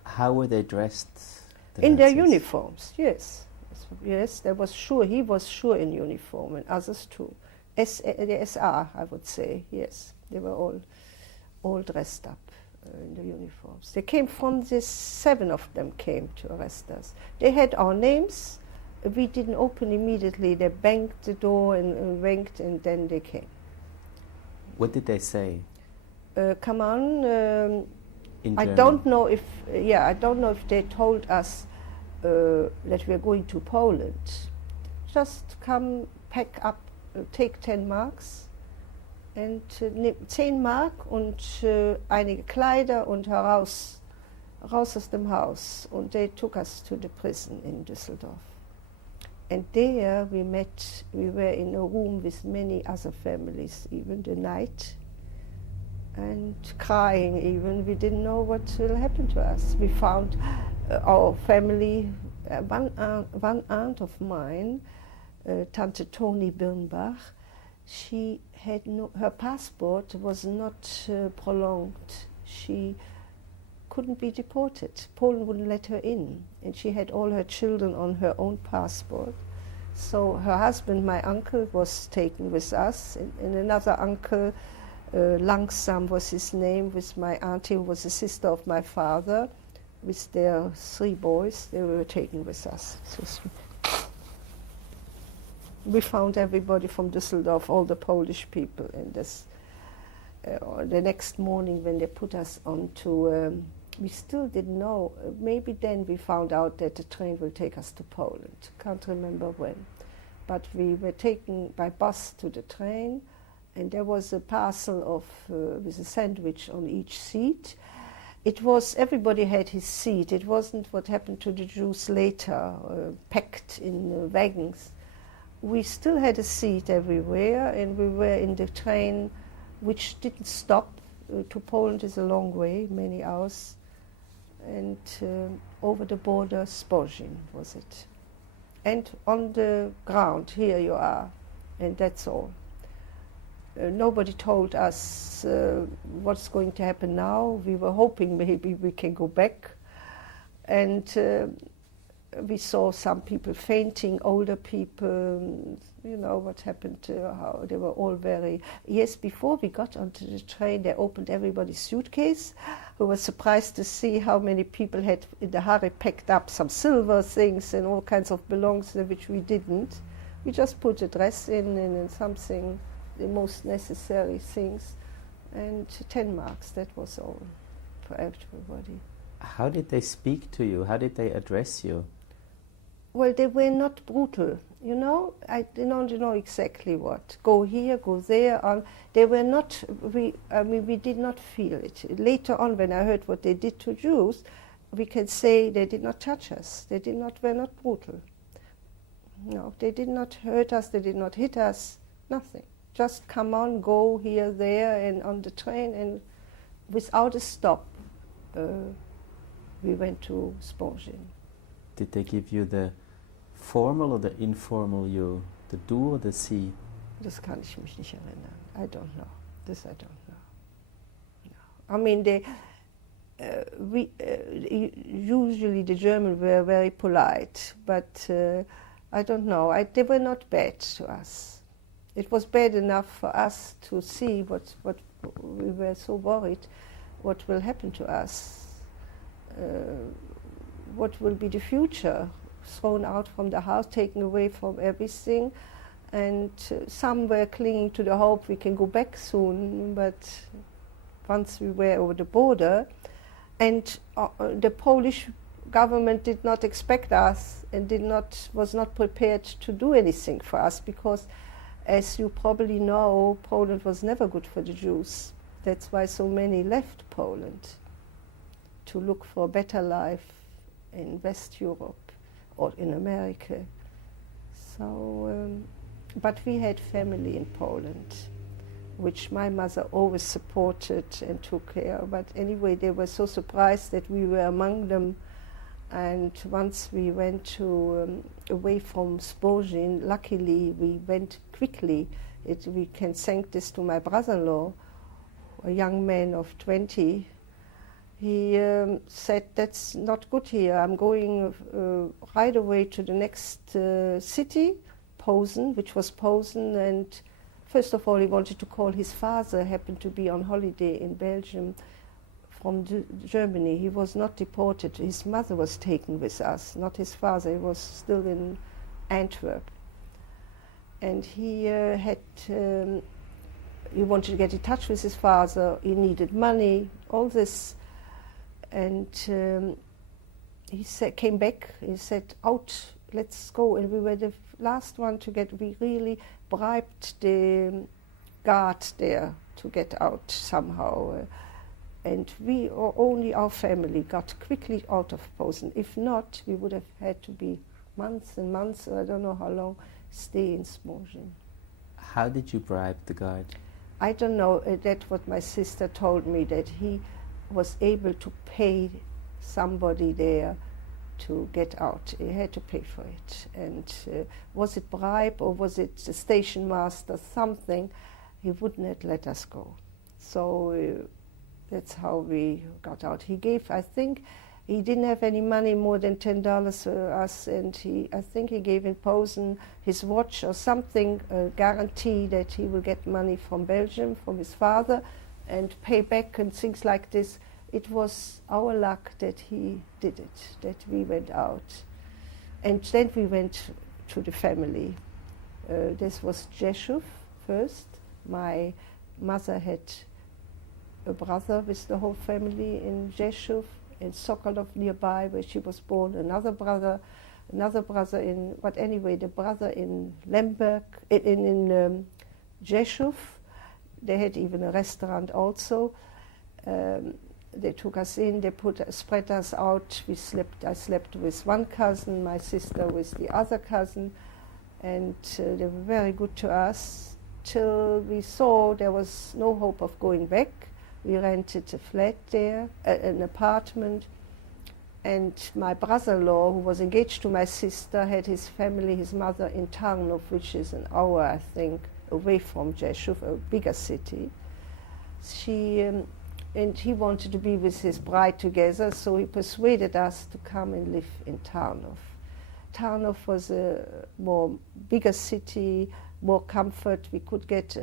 How were they dressed, the in their Nazis? uniforms, yes. Yes, there was sure, he was sure in uniform, and others too. The SR, I would say, yes. They were all dressed up in the uniforms. They came from this, 7 of them came to arrest us. They had our names. We didn't open immediately. They banged the door and winked, and then they came. What did they say? Come on. In I German? don't know if they told us that we are going to Poland. Just come, pack up, take 10 marks und 10 Mark und einige Kleider und raus aus dem Haus. Und they took us to the prison in Düsseldorf. And there we were in a room with many other families, even the night, and crying even. We didn't know what will happen to us. We found our family, one aunt of mine, Tante Toni Birnbach, she had her passport was not prolonged. She couldn't be deported. Poland wouldn't let her in, and she had all her children on her own passport. So her husband, my uncle, was taken with us, and another uncle, Langsam was his name, with my auntie, who was the sister of my father, with their 3 boys. They were taken with us. We found everybody from Düsseldorf, all the Polish people, and this. The next morning when they put us onto, we still didn't know, maybe then we found out that the train will take us to Poland. Can't remember when. But we were taken by bus to the train, and there was a parcel of, with a sandwich on each seat. It was, everybody had his seat. It wasn't what happened to the Jews later, packed in wagons. We still had a seat everywhere, and we were in the train, which didn't stop. To Poland is a long way, many hours. And over the border, Spojin was it. And on the ground, here you are, and that's all. Nobody told us what's going to happen now. We were hoping maybe we can go back. And we saw some people fainting, older people, you know what happened, how they were all very... Yes, before we got onto the train, they opened everybody's suitcase. We were surprised to see how many people had, in the hurry, packed up some silver things and all kinds of belongings, which we didn't. We just put a dress in and something, the most necessary things, and 10 marks, that was all for everybody. How did they speak to you? How did they address you? Well, they were not brutal, you know. I don't know exactly what. Go here, go there. They were not. We did not feel it. Later on, when I heard what they did to Jews, we can say they did not touch us. They were not brutal. No, they did not hurt us. They did not hit us. Nothing. Just come on, go here, there, and on the train, and without a stop, we went to Spojin. Did they give you the formal or the informal you, the du or the sie? Das kann ich mich nicht erinnern. I don't know. This I don't know. No. I mean, usually the Germans were very polite, but I don't know. They were not bad to us. It was bad enough for us to see what we were so worried, what will happen to us. What will be the future, thrown out from the house, taken away from everything, and some were clinging to the hope we can go back soon, but once we were over the border, and the Polish government did not expect us and was not prepared to do anything for us, because as you probably know, Poland was never good for the Jews. That's why so many left Poland to look for a better life in West Europe or in America. So, but we had family in Poland, which my mother always supported and took care. But anyway, they were so surprised that we were among them. And once we went to away from Spojin, luckily we went quickly. We can thank this to my brother-in-law, a young man of 20. he said, that's not good here. I'm going right away to the next city, Posen, which was Posen, and first of all he wanted to call his father, happened to be on holiday in Belgium from Germany. He was not deported. His mother was taken with us, not his father. He was still in Antwerp. And he he wanted to get in touch with his father. He needed money, all this. And he came back. He said, out, let's go. And we were the last one to get, we really bribed the guard there to get out somehow. And we, or only our family, got quickly out of Posen. If not, we would have had to be months and months, I don't know how long, stay in Smorzin. How did you bribe the guard? I don't know, that's what my sister told me, that he was able to pay somebody there to get out. He had to pay for it. And was it bribe or was it the station master, something, he wouldn't let us go. So that's how we got out. He gave, I think, he didn't have any money more than $10 for us, and I think he gave in Posen his watch or something, a guarantee that he will get money from Belgium, from his father, and pay back and things like this. It was our luck that he did it, that we went out. And then we went to the family. This was Rzeszów first. My mother had a brother with the whole family in Rzeszów, in Sokolov nearby, where she was born, another brother in, but anyway, the brother in Lemberg, in Rzeszów. They had even a restaurant also. They took us in, they spread us out. I slept with one cousin, my sister with the other cousin, and they were very good to us till we saw there was no hope of going back. We rented a flat there, an apartment, and my brother-in-law, who was engaged to my sister, had his family, his mother in Tarnów, which is an hour, I think, away from Rzeszów, a bigger city. And he wanted to be with his bride together, so he persuaded us to come and live in Tarnów. Tarnów was a more bigger city, more comfort. We could get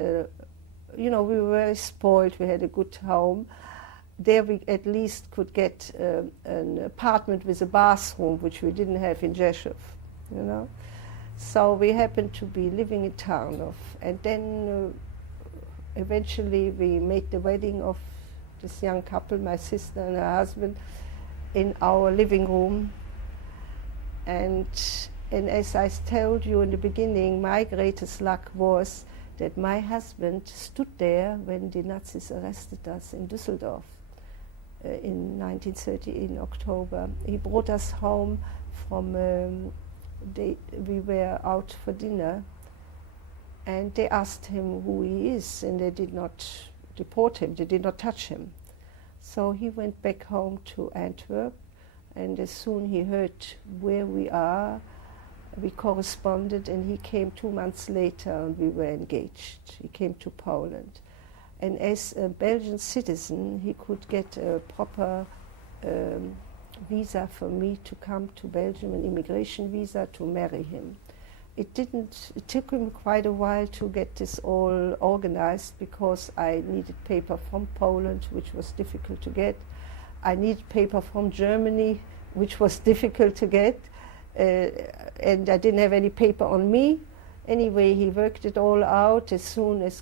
we were very spoiled. We had a good home. There we at least could get an apartment with a bathroom, which we didn't have in Rzeszów, So we happened to be living in Tarnów. And then eventually we made the wedding of this young couple, my sister and her husband, in our living room. And as I told you in the beginning, my greatest luck was that my husband stood there when the Nazis arrested us in Düsseldorf in 1930, in October. He brought us home from, we were out for dinner, and they asked him who he is, and they did not deport him, they did not touch him. So he went back home to Antwerp, and as soon he heard where we are, we corresponded, and he came 2 months later and we were engaged. He came to Poland. And as a Belgian citizen, he could get a proper visa for me to come to Belgium, an immigration visa to marry him. It took him quite a while to get this all organized, because I needed paper from Poland, which was difficult to get. I needed paper from Germany, which was difficult to get. And I didn't have any paper on me. Anyway, he worked it all out as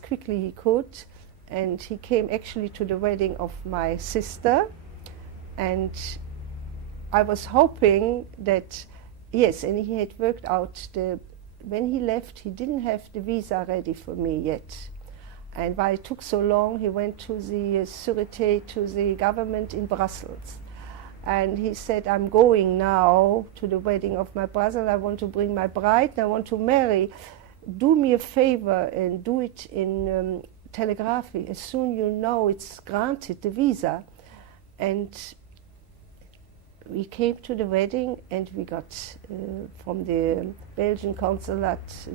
quickly he could. And he came actually to the wedding of my sister. And I was hoping that, yes, and he had worked out when he left, he didn't have the visa ready for me yet. And why it took so long, he went to the Sûreté, to the government in Brussels. And he said, I'm going now to the wedding of my brother. I want to bring my bride, and I want to marry. Do me a favor and do it in telegraphy. As soon you know it's granted, the visa. And we came to the wedding, and we got from the Belgian consulate,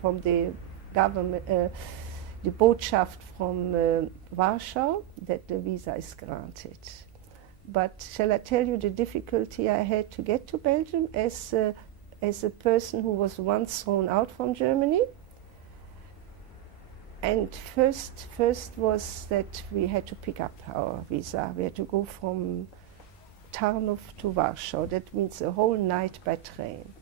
from the government, the Botschaft from Warsaw, that the visa is granted. But shall I tell you the difficulty I had to get to Belgium as a person who was once thrown out from Germany? And first was that we had to pick up our visa. We had to go from Tarnów to Warsaw. That means a whole night by train.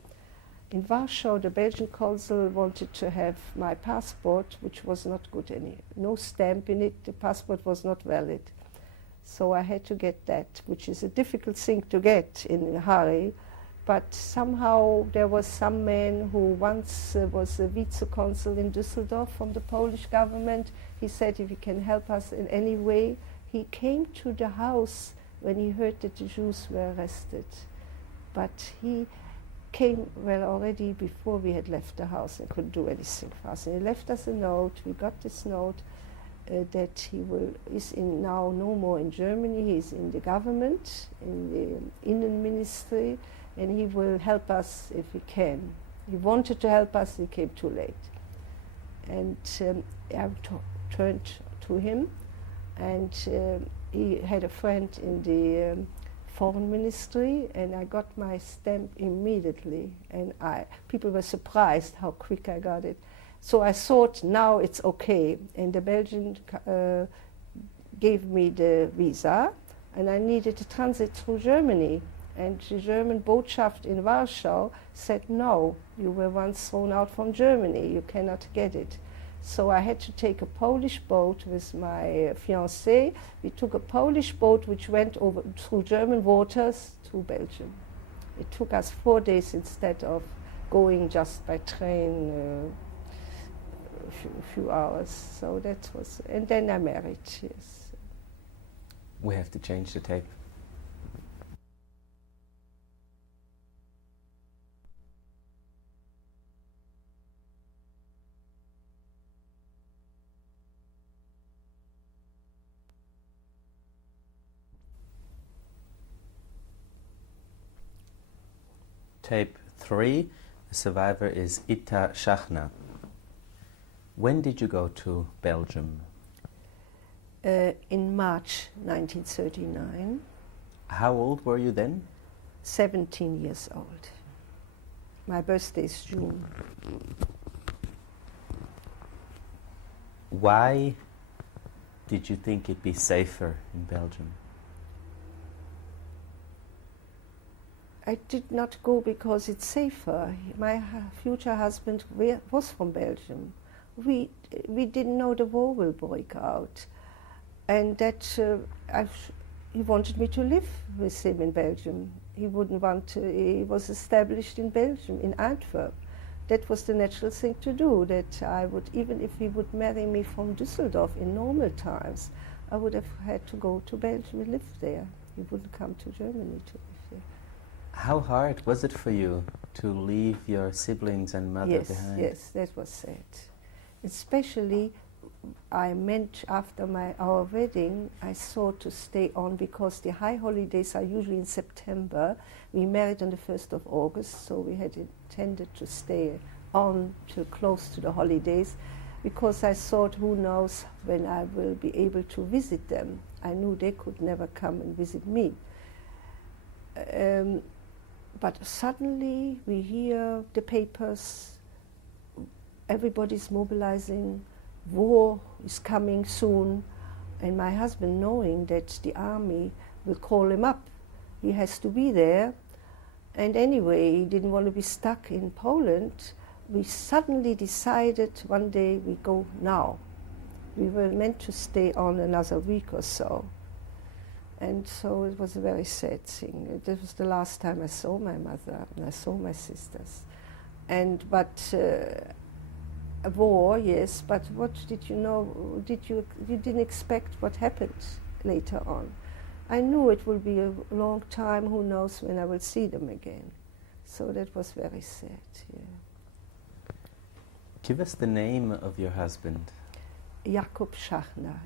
In Warsaw, the Belgian consul wanted to have my passport, which was not good no stamp in it. The passport was not valid. So I had to get that, which is a difficult thing to get in a hurry. But somehow there was some man who once was a vice-consul in Düsseldorf from the Polish government. He said if he can help us in any way. He came to the house when he heard that the Jews were arrested. But he came, well, already before we had left the house and couldn't do anything for us. And he left us a note. We got this note that he is now no more in Germany. He's in the government, in the Innen Ministry, and he will help us if he can. He wanted to help us, he came too late. And I turned to him, and he had a friend in the foreign ministry, and I got my stamp immediately. And people were surprised how quick I got it. So I thought, now it's okay. And the Belgian gave me the visa, and I needed to transit through Germany. And the German Botschaft in Warsaw said, no, you were once thrown out from Germany, you cannot get it. So I had to take a Polish boat with my fiancé. We took a Polish boat which went over through German waters to Belgium. It took us 4 days instead of going just by train a few hours. So that was, and then I married, yes. We have to change the tape. Tape 3, the survivor is Itta Schachna. When did you go to Belgium? In March 1939. How old were you then? 17 years old. My birthday is June. Why did you think it'd be safer in Belgium? I did not go because it's safer. My future husband was from Belgium. We didn't know the war will break out, and that he wanted me to live with him in Belgium. He wouldn't want to. He was established in Belgium, in Antwerp. That was the natural thing to do. That I would, even if he would marry me from Düsseldorf in normal times, I would have had to go to Belgium and live there. He wouldn't come to Germany to live there. How hard was it for you to leave your siblings and mother behind? Yes, that was sad. Especially, I meant after our wedding, I thought to stay on because the high holidays are usually in September. We married on the 1st of August, so we had intended to stay on to close to the holidays because I thought, who knows when I will be able to visit them. I knew they could never come and visit me. But suddenly we hear the papers, everybody's mobilizing, war is coming soon, and my husband, knowing that the army will call him up, he has to be there, and anyway, he didn't want to be stuck in Poland. We suddenly decided one day we go now. We were meant to stay on another week or so. And so it was a very sad thing. This was the last time I saw my mother and I saw my sisters. But a war, yes, but what did you know? You didn't expect what happened later on. I knew it will be a long time, who knows when I will see them again. So that was very sad, yeah. Give us the name of your husband. Jacob Schachna.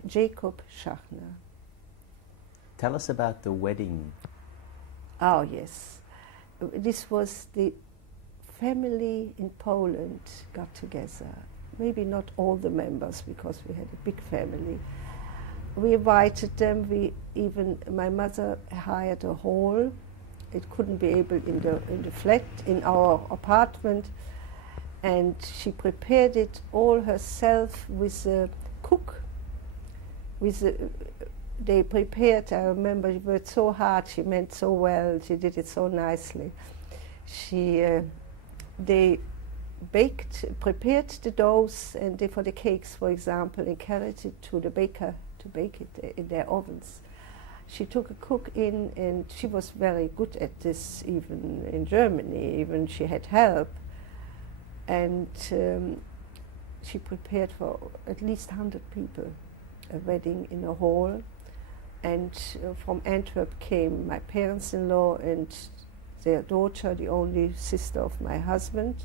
Tell us about the wedding. Oh, yes. This was the family in Poland got together. Maybe not all the members, because we had a big family. we invited them. My mother hired a hall. It couldn't be able in the flat, in our apartment, and she prepared it all herself with a cook. They prepared, I remember, it worked so hard, she meant so well, she did it so nicely. They prepared the doughs, and for the cakes, for example, and carried it to the baker to bake it in their ovens. She took a cook in, and she was very good at this, even in Germany, even she had help. And she prepared for at least 100 people a wedding in a hall. And from Antwerp came my parents-in-law and their daughter, the only sister of my husband,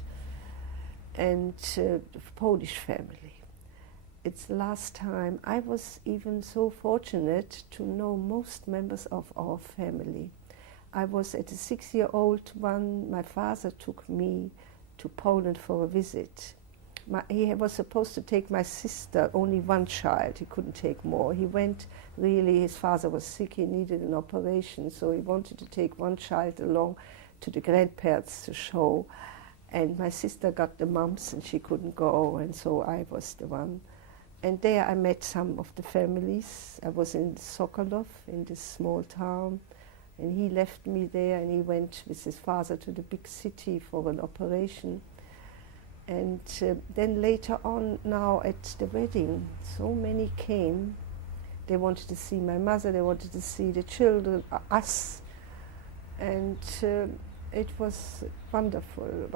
and the Polish family. It's the last time. I was even so fortunate to know most members of our family. I was at a 6-year-old one. My father took me to Poland for a visit. He was supposed to take my sister, only one child, he couldn't take more. He went, really, his father was sick, he needed an operation, so he wanted to take one child along to the grandparents to show. And my sister got the mumps and she couldn't go, and so I was the one. And there I met some of the families. I was in Sokolov, in this small town, and he left me there, and he went with his father to the big city for an operation. And then later on, now at the wedding, so many came. They wanted to see my mother, they wanted to see the children, us. And it was wonderful.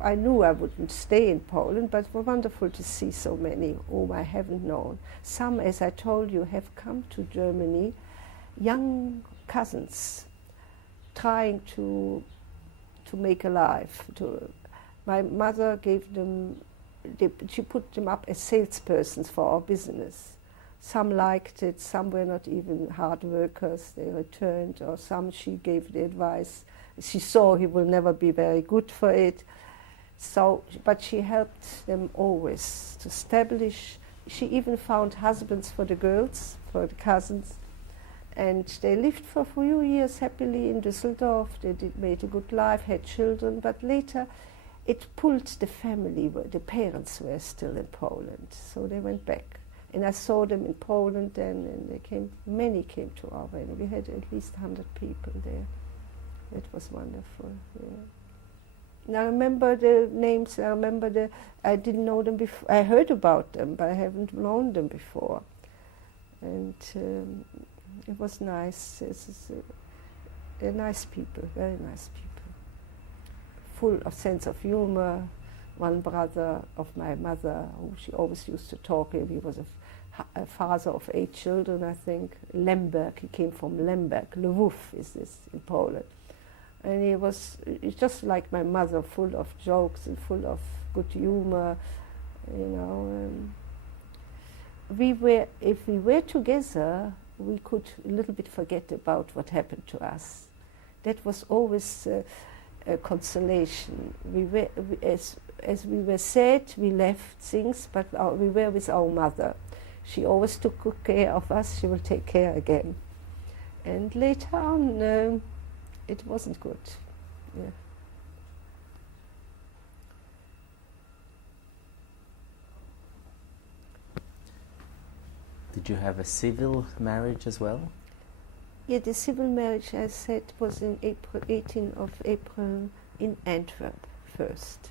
I knew I wouldn't stay in Poland, but it was wonderful to see so many whom I haven't known. Some, as I told you, have come to Germany, young cousins, trying to make a life. My mother gave them, she put them up as salespersons for our business. Some liked it, some were not even hard workers, they returned, or some she gave the advice. She saw he will never be very good for it. So, but she helped them always to establish. She even found husbands for the girls, for the cousins, and they lived for a few years happily in Düsseldorf. They made a good life, had children, but later it pulled the family. The parents were still in Poland, so they went back. And I saw them in Poland then, and many came to our wedding. We had at least 100 people there. It was wonderful. Yeah. And I remember the names. I didn't know them before. I heard about them, but I haven't known them before. And it was nice. They're nice people, very nice people. Full of sense of humor. One brother of my mother, who she always used to talk with, he was a father of 8 children, I think. Lemberg, he came from Lemberg. Lwów is this in Poland. And he's just like my mother, full of jokes and full of good humor, you know. If we were together, we could a little bit forget about what happened to us. That was always a consolation. As we were sad, we left things, but we were with our mother. She always took good care of us. She will take care again. And later on, it wasn't good. Yeah. Did you have a civil marriage as well? Yeah, the civil marriage, I said, was in 18th of April in Antwerp first.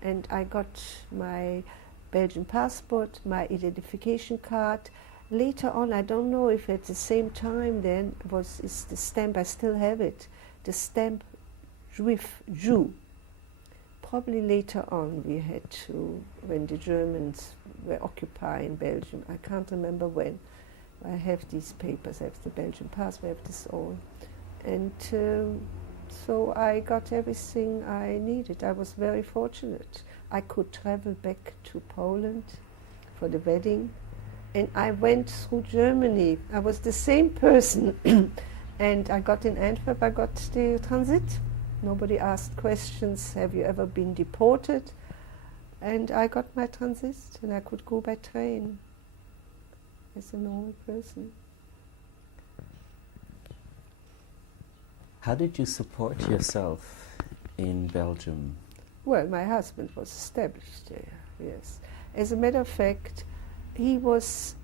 And I got my Belgian passport, my identification card. Later on, I don't know if at the same time then is the stamp, I still have it, the stamp Jew. Probably later on we had to, when the Germans were occupying Belgium, I can't remember when. I have these papers, I have the Belgian passport, I have this all. And so I got everything I needed. I was very fortunate. I could travel back to Poland for the wedding. And I went through Germany. I was the same person. And I got in Antwerp, I got the transit. Nobody asked questions, have you ever been deported? And I got my transit and I could go by train. as a normal person. How did you support yourself in Belgium? Well, my husband was established there, yes. As a matter of fact, he was,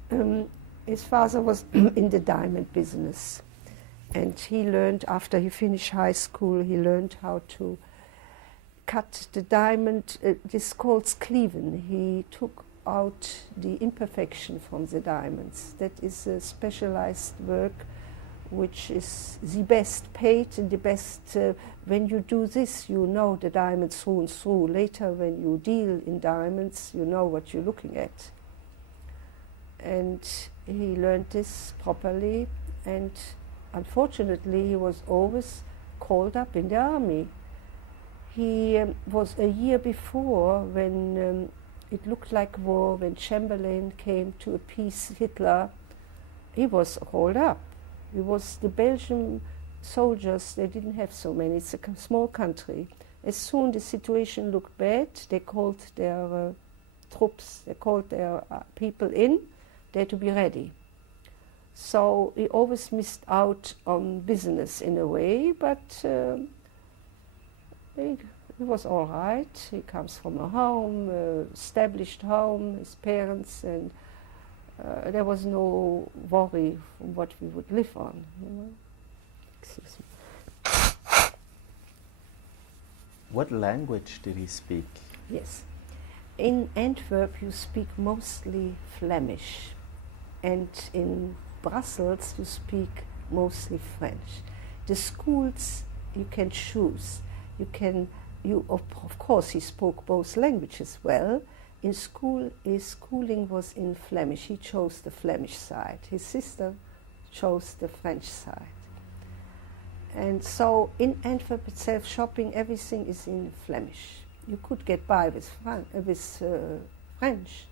his father was in the diamond business. And he learned, after he finished high school, he learned how to cut the diamond, this is called skleven. He took out the imperfection from the diamonds. That is a specialized work which is the best paid and the best, when you do this, you know the diamond through and through. Later, when you deal in diamonds, you know what you're looking at. And he learned this properly, and unfortunately, he was always called up in the army. He was a year before, when it looked like war, when Chamberlain came to appease Hitler, he was called up. It was the Belgian soldiers, they didn't have so many, it's a small country. As soon the situation looked bad, they called their troops, they called their people in, they had to be ready. So he always missed out on business in a way, but he was all right. He comes from a home, established home, his parents, and there was no worry from what we would live on. You know? Excuse me. What language did he speak? Yes. In Antwerp you speak mostly Flemish, and in Brussels you speak mostly French. The schools you can choose. Of course he spoke both languages well. In school, his schooling was in Flemish. He chose the Flemish side. His sister chose the French side. And so in Antwerp itself, shopping, everything is in Flemish. You could get by with French,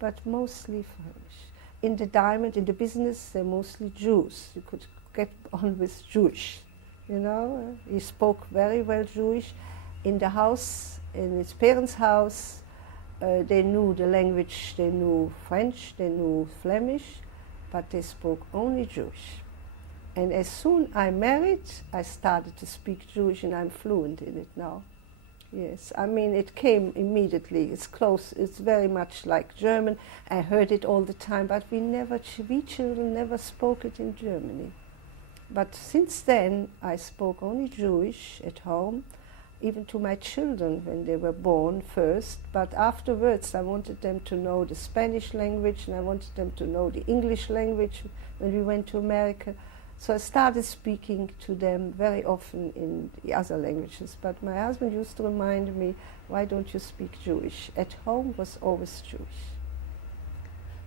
but mostly Flemish. In the diamond, in the business, they're mostly Jews. You could get on with Jewish. You know, he spoke very well Jewish. In the house, in his parents' house, they knew the language, they knew French, they knew Flemish, but they spoke only Jewish. And as soon I married, I started to speak Jewish, and I'm fluent in it now. Yes, I mean, it came immediately. It's close, it's very much like German. I heard it all the time, but we children never spoke it in Germany. But since then, I spoke only Jewish at home, even to my children when they were born first, but afterwards I wanted them to know the Spanish language, and I wanted them to know the English language when we went to America. So I started speaking to them very often in the other languages, but my husband used to remind me, why don't you speak Jewish? At home was always Jewish.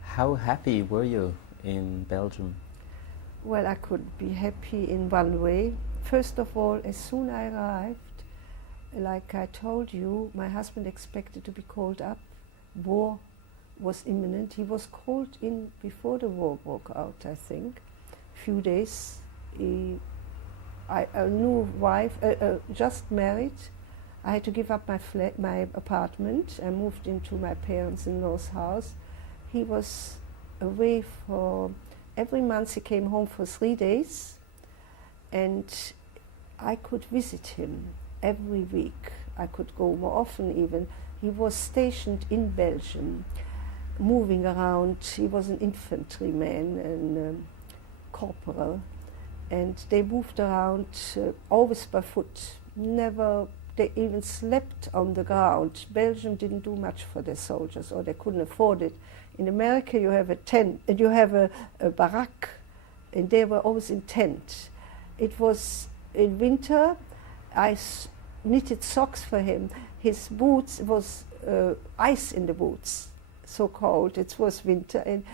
How happy were you in Belgium? Well, I could be happy in one way. First of all, as soon as I arrived, like I told you, my husband expected to be called up. War was imminent. He was called in before the war broke out, I think. Few days. A new wife, just married. I had to give up my apartment. I moved into my parents-in-law's house. He was away for, every month he came home for 3 days, and I could visit him every week. I could go more often even. He was stationed in Belgium, moving around. He was an infantryman and corporal, and they moved around always by foot. Never, they even slept on the ground. Belgium didn't do much for their soldiers, or they couldn't afford it. In America you have a tent, and you have a barack, and they were always in tent. It was in winter. I knitted socks for him. His boots was ice in the boots, so cold. It was winter, and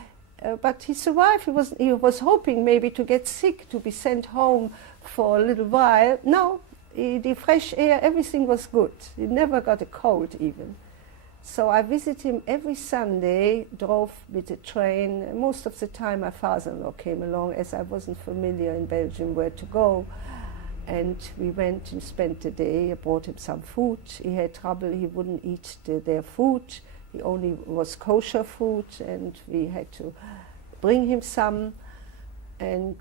but he survived. He was hoping maybe to get sick, to be sent home for a little while. No, the fresh air, everything was good. He never got a cold even. So I visited him every Sunday, drove with the train. Most of the time my father-in-law came along, as I wasn't familiar in Belgium where to go. And we went and spent the day. I brought him some food. He had trouble, he wouldn't eat their food. He only was kosher food, and we had to bring him some. And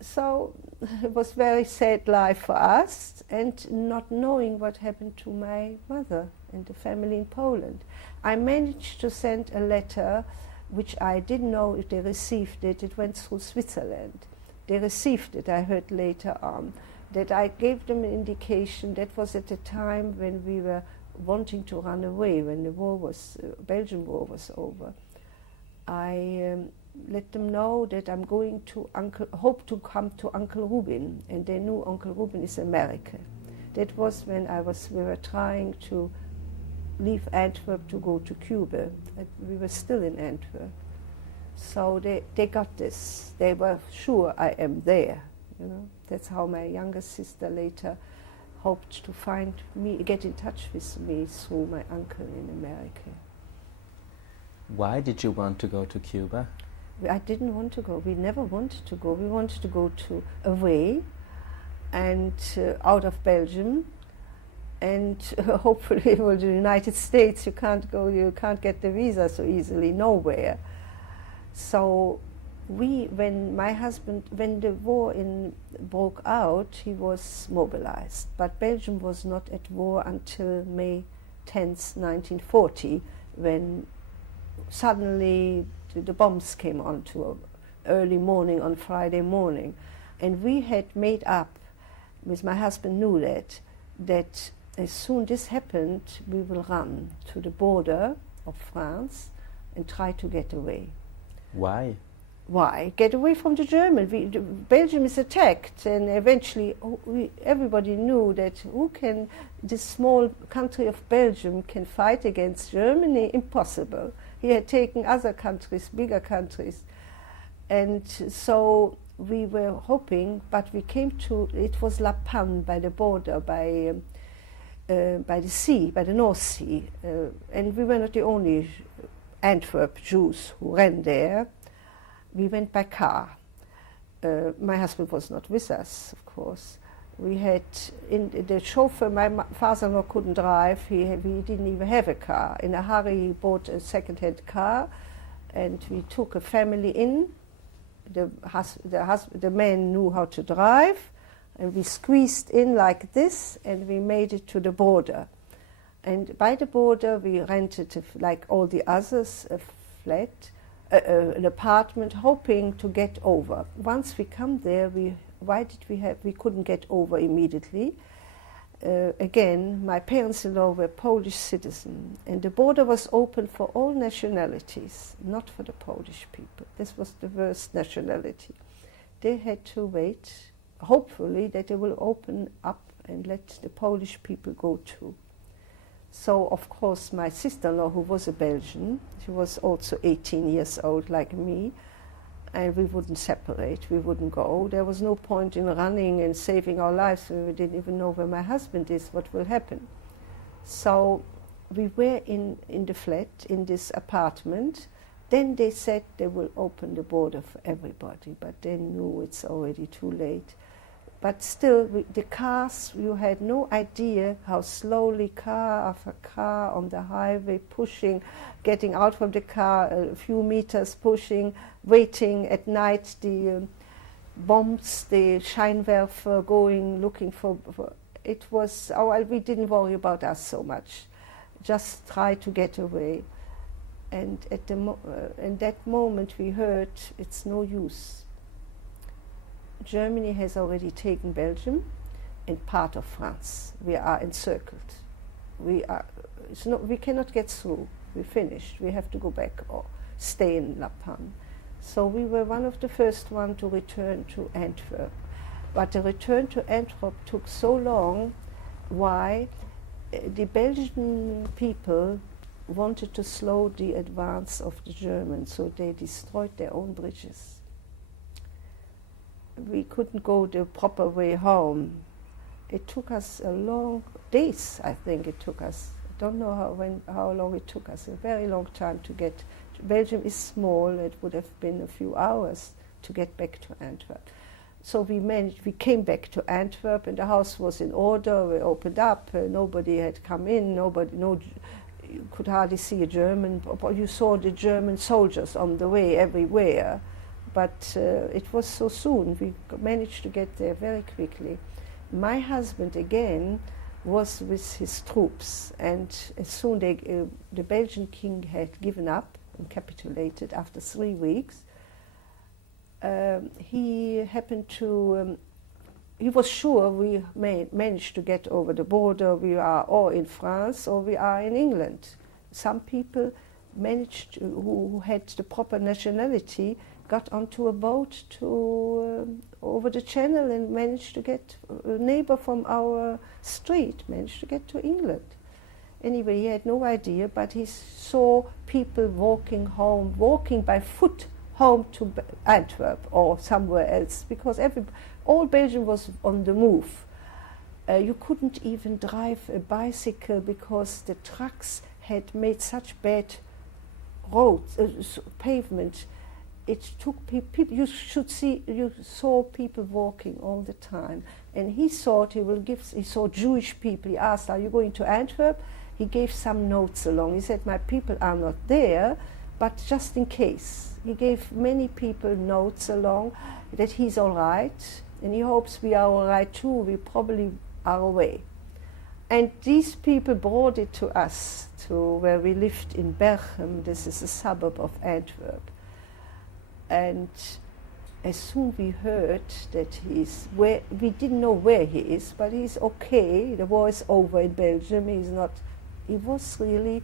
so it was very sad life for us, and not knowing what happened to my mother and the family in Poland. I managed to send a letter, which I didn't know if they received it. It went through Switzerland. They received it, I heard later on, that I gave them an indication. That was at the time when we were wanting to run away, when the war was, Belgian war was over. I let them know that I'm going to hope to come to Uncle Rubin, and they knew Uncle Rubin is American. That was when we were trying to leave Antwerp to go to Cuba. We were still in Antwerp. So they got this. They were sure I am there. You know, that's how my younger sister later hoped to find me, get in touch with me through my uncle in America. Why did you want to go to Cuba? I didn't want to go. We never wanted to go. We wanted to go away and out of Belgium, and hopefully, well, the United States. You can't go. You can't get the visa so easily. Nowhere. So when the war broke out, he was mobilized. But Belgium was not at war until May 10th, 1940, when suddenly the bombs came on to early morning on Friday morning. And we had made up, with my husband knew that as soon as this happened, we will run to the border of France and try to get away. Why? Why? Get away from the Germans. Belgium is attacked, and eventually everybody knew that this small country of Belgium can fight against Germany? Impossible. He had taken other countries, bigger countries. And so we were hoping, but we came to, it was La Panne by the border, by the sea, by the North Sea. And we were not the only Antwerp Jews who ran there. We went by car. My husband was not with us, of course. We had the chauffeur. My father-in-law couldn't drive. He didn't even have a car. In a hurry, he bought a second-hand car, and we took a family in. The man knew how to drive, and we squeezed in like this, and we made it to the border. And by the border, we rented, like all the others, a flat, an apartment, hoping to get over. Once we come there, we couldn't get over immediately. Again, my parents-in-law were Polish citizens, and the border was open for all nationalities, not for the Polish people. This was the worst nationality. They had to wait, hopefully, that they will open up and let the Polish people go too. So, of course, my sister-in-law, who was a Belgian, she was also 18 years old like me, and we wouldn't separate, we wouldn't go. There was no point in running and saving our lives. We didn't even know where my husband is, what will happen. So we were in the flat, in this apartment. Then they said they will open the border for everybody, but they knew it's already too late. But still, the cars, you had no idea how slowly car after car on the highway pushing, getting out from the car, a few meters pushing, waiting at night, the bombs, the Scheinwerfer going, looking for it was, we didn't worry about us so much, just try to get away. And at in that moment we heard it's no use. Germany has already taken Belgium and part of France. We are encircled. We cannot get through. We're finished. We have to go back or stay in La Panne. So we were one of the first ones to return to Antwerp. But the return to Antwerp took so long. Why? The Belgian people wanted to slow the advance of the Germans, so they destroyed their own bridges. We couldn't go the proper way home. It took us a long days, I think it took us. I don't know how long it took us, a very long time to get. Belgium is small, it would have been a few hours to get back to Antwerp. So we came back to Antwerp and the house was in order, we opened up, nobody had come in, you could hardly see a German, but you saw the German soldiers on the way everywhere. But it was so soon, we managed to get there very quickly. My husband, again, was with his troops, and as soon the Belgian king had given up and capitulated after 3 weeks, he happened to, he was sure we managed to get over the border. We are or in France or we are in England. Some people managed to, who had the proper nationality, got onto a boat to over the channel and managed to get, a neighbor from our street managed to get to England. Anyway, he had no idea, but he saw people walking by foot home to Antwerp or somewhere else, because all Belgium was on the move. You couldn't even drive a bicycle because the trucks had made such bad roads, pavement. It took people, you saw people walking all the time. And he thought he saw Jewish people. He asked, are you going to Antwerp? He gave some notes along. He said, my people are not there, but just in case. He gave many people notes along that he's all right, and he hopes we are all right too. We probably are away. And these people brought it to us, to where we lived in Berchem. This is a suburb of Antwerp. And as soon we heard that we didn't know where he is, but he's okay. The war is over in Belgium. He was really,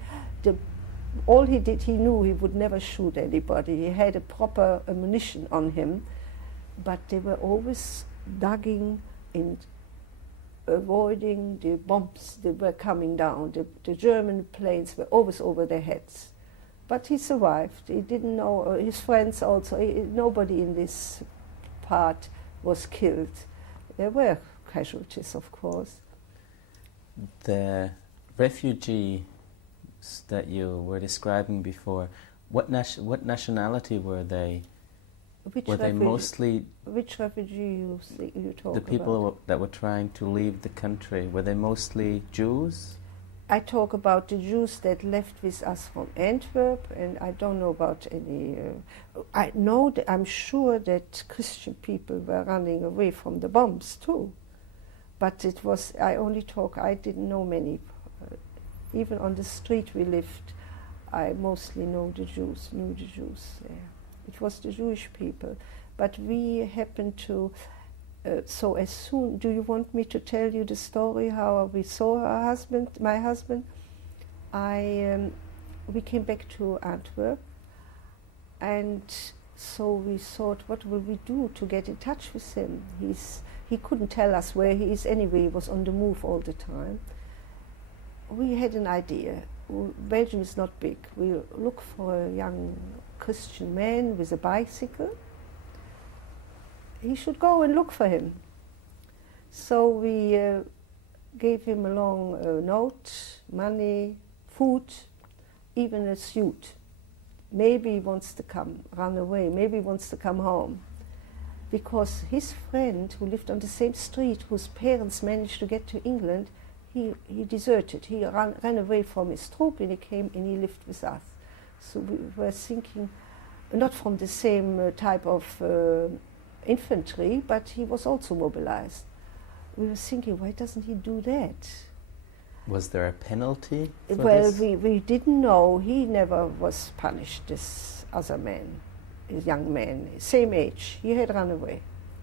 all he did, he knew he would never shoot anybody. He had a proper ammunition on him, but they were always digging and avoiding the bombs that were coming down. The German planes were always over their heads. But he survived. He didn't know, his friends also, nobody in this part was killed. There were casualties, of course. The refugees that you were describing before, what nationality were they? Were they mostly... Which refugee you talk about? The people that were trying to leave the country, were they mostly Jews? I talk about the Jews that left with us from Antwerp, and I don't know about any... I'm sure that Christian people were running away from the bombs too. But it was, I didn't know many. Even on the street we lived, I mostly knew the Jews there. It was the Jewish people. But we happened to... so as soon, do you want me to tell you the story how we saw my husband? We came back to Antwerp, and so we thought, what will we do to get in touch with him? He couldn't tell us where he is anyway. He was on the move all the time. We had an idea. Belgium is not big. We look for a young Christian man with a bicycle. He should go and look for him. So we gave him a long note, money, food, even a suit. Maybe he wants to run away, maybe he wants to come home. Because his friend, who lived on the same street, whose parents managed to get to England, he deserted. He ran away from his troop, and he came and he lived with us. So we were thinking, not from the same type of infantry, but he was also mobilized. We were thinking, why doesn't he do that? Was there a penalty for well, this? we didn't know. He never was punished, this other man, a young man, same age. He had run away.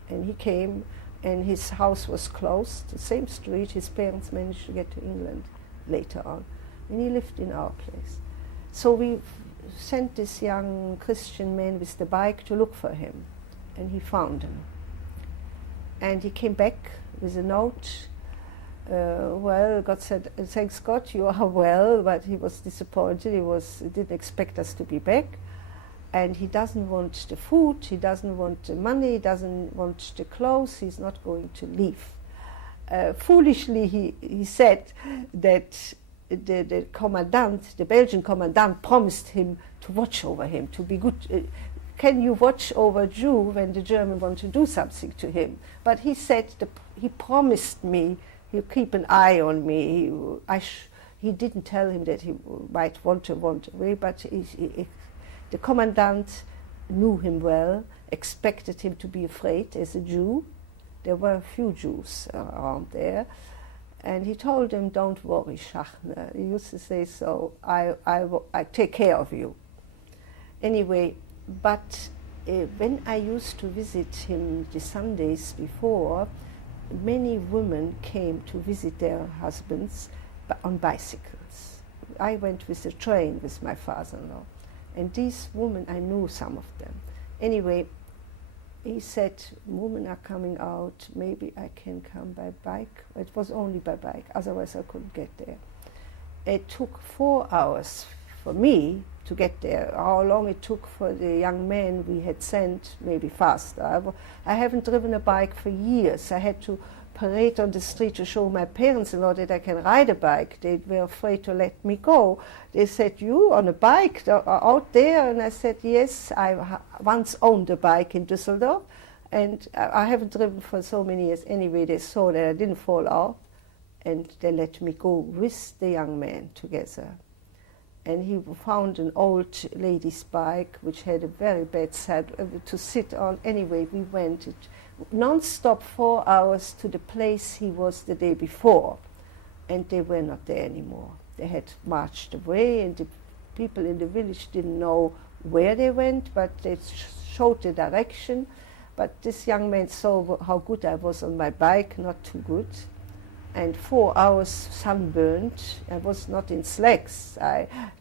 And he came, and his house was closed, the same street. His parents managed to get to England later on. And he lived in our place. So we sent this young Christian man with the bike to look for him. And he found him. And he came back with a note. Well, God said, thanks God, you are well, but he was disappointed. He didn't expect us to be back. And he doesn't want the food, he doesn't want the money, he doesn't want the clothes, he's not going to leave. Foolishly, he said that the commandant, the Belgian commandant, promised him to watch over him, to be good. Can you watch over a Jew when the German want to do something to him? But he said, he promised me, he'll keep an eye on me. He didn't tell him that he might want to away, but the commandant knew him well, expected him to be afraid as a Jew. There were a few Jews around there. And he told him, don't worry, schachna. He used to say, so I take care of you. Anyway, but when I used to visit him the Sundays before, many women came to visit their husbands on bicycles. I went with the train with my father-in-law. And these women, I knew some of them. Anyway, he said, women are coming out, maybe I can come by bike. It was only by bike, otherwise I couldn't get there. It took 4 hours for me to get there. How long it took for the young men we had sent, maybe faster. I haven't driven a bike for years. I had to parade on the street to show my parents-in-law that I can ride a bike. They were afraid to let me go. They said, you on a bike out there? And I said, yes, I once owned a bike in Düsseldorf, and I haven't driven for so many years. Anyway, they saw that I didn't fall off, and they let me go with the young man together. And he found an old lady's bike, which had a very bad saddle to sit on. Anyway, we went non-stop 4 hours to the place he was the day before, and they were not there anymore. They had marched away, and the people in the village didn't know where they went, but they showed the direction. But this young man saw how good I was on my bike, not too good. And 4 hours sunburned. I was not in slacks.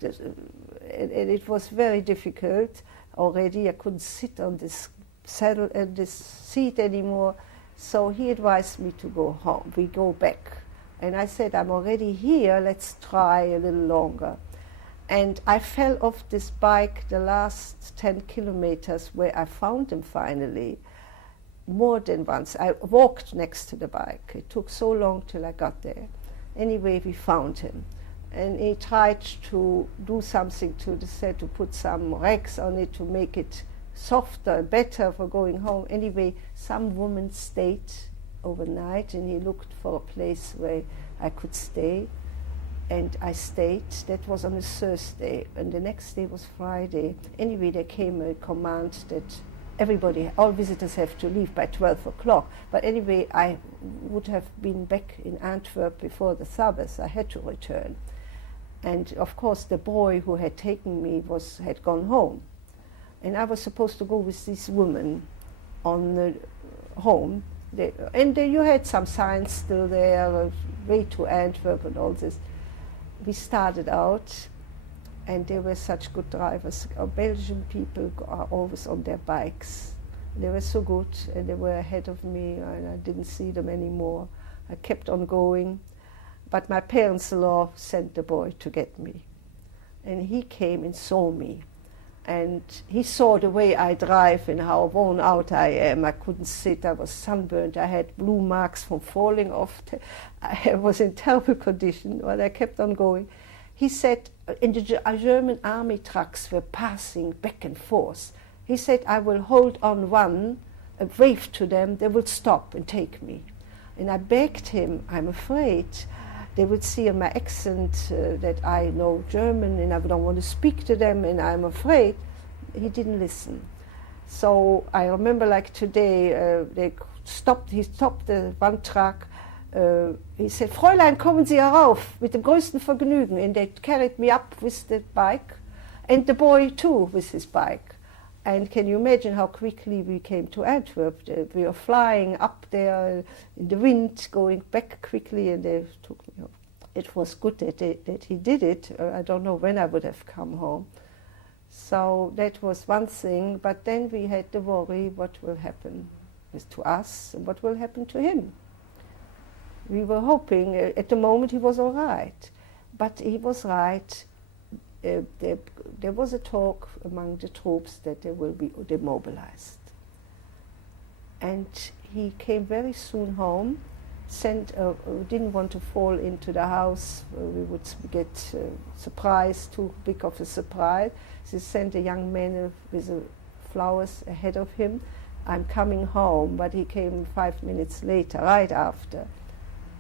It was very difficult already. I couldn't sit on this saddle and this seat anymore. So he advised me to go home. We go back. And I said, I'm already here, let's try a little longer. And I fell off this bike the last 10 kilometers where I found him finally. More than once. I walked next to the bike. It took so long till I got there. Anyway, we found him. And he tried to do something to the set, to put some racks on it to make it softer, better for going home. Anyway, some woman stayed overnight, and he looked for a place where I could stay. And I stayed. That was on a Thursday. And the next day was Friday. Anyway, there came a command that everybody, all visitors have to leave by 12 o'clock. But anyway, I would have been back in Antwerp before the Sabbath. I had to return. And of course, the boy who had taken me had gone home. And I was supposed to go with this woman on the home. You had some signs still there, way to Antwerp and all this. We started out, and they were such good drivers. Our Belgian people are always on their bikes. They were so good, and they were ahead of me, and I didn't see them anymore. I kept on going, but my parents-in-law sent the boy to get me. And he came and saw me. And he saw the way I drive and how worn out I am. I couldn't sit, I was sunburned, I had blue marks from falling off. I was in terrible condition, but I kept on going. He said, the German army trucks were passing back and forth. He said, I will hold on one, wave to them, they will stop and take me. And I begged him, I'm afraid they would see in my accent that I know German and I don't want to speak to them and I'm afraid. He didn't listen. So I remember like today, he stopped the one truck. He said, Fräulein, kommen Sie herauf, mit dem größten Vergnügen. And they carried me up with the bike, and the boy too with his bike. And can you imagine how quickly we came to Antwerp? We were flying up there in the wind, going back quickly, and they took me home. It was good that he did it. I don't know when I would have come home. So that was one thing, but then we had the worry what will happen to us and what will happen to him. We were hoping, at the moment he was all right, but he was right. There was a talk among the troops that they will be demobilized. And he came very soon home, didn't want to fall into the house, we would get surprised, too big of a surprise. He sent a young man with flowers ahead of him. I'm coming home, but he came 5 minutes later, right after.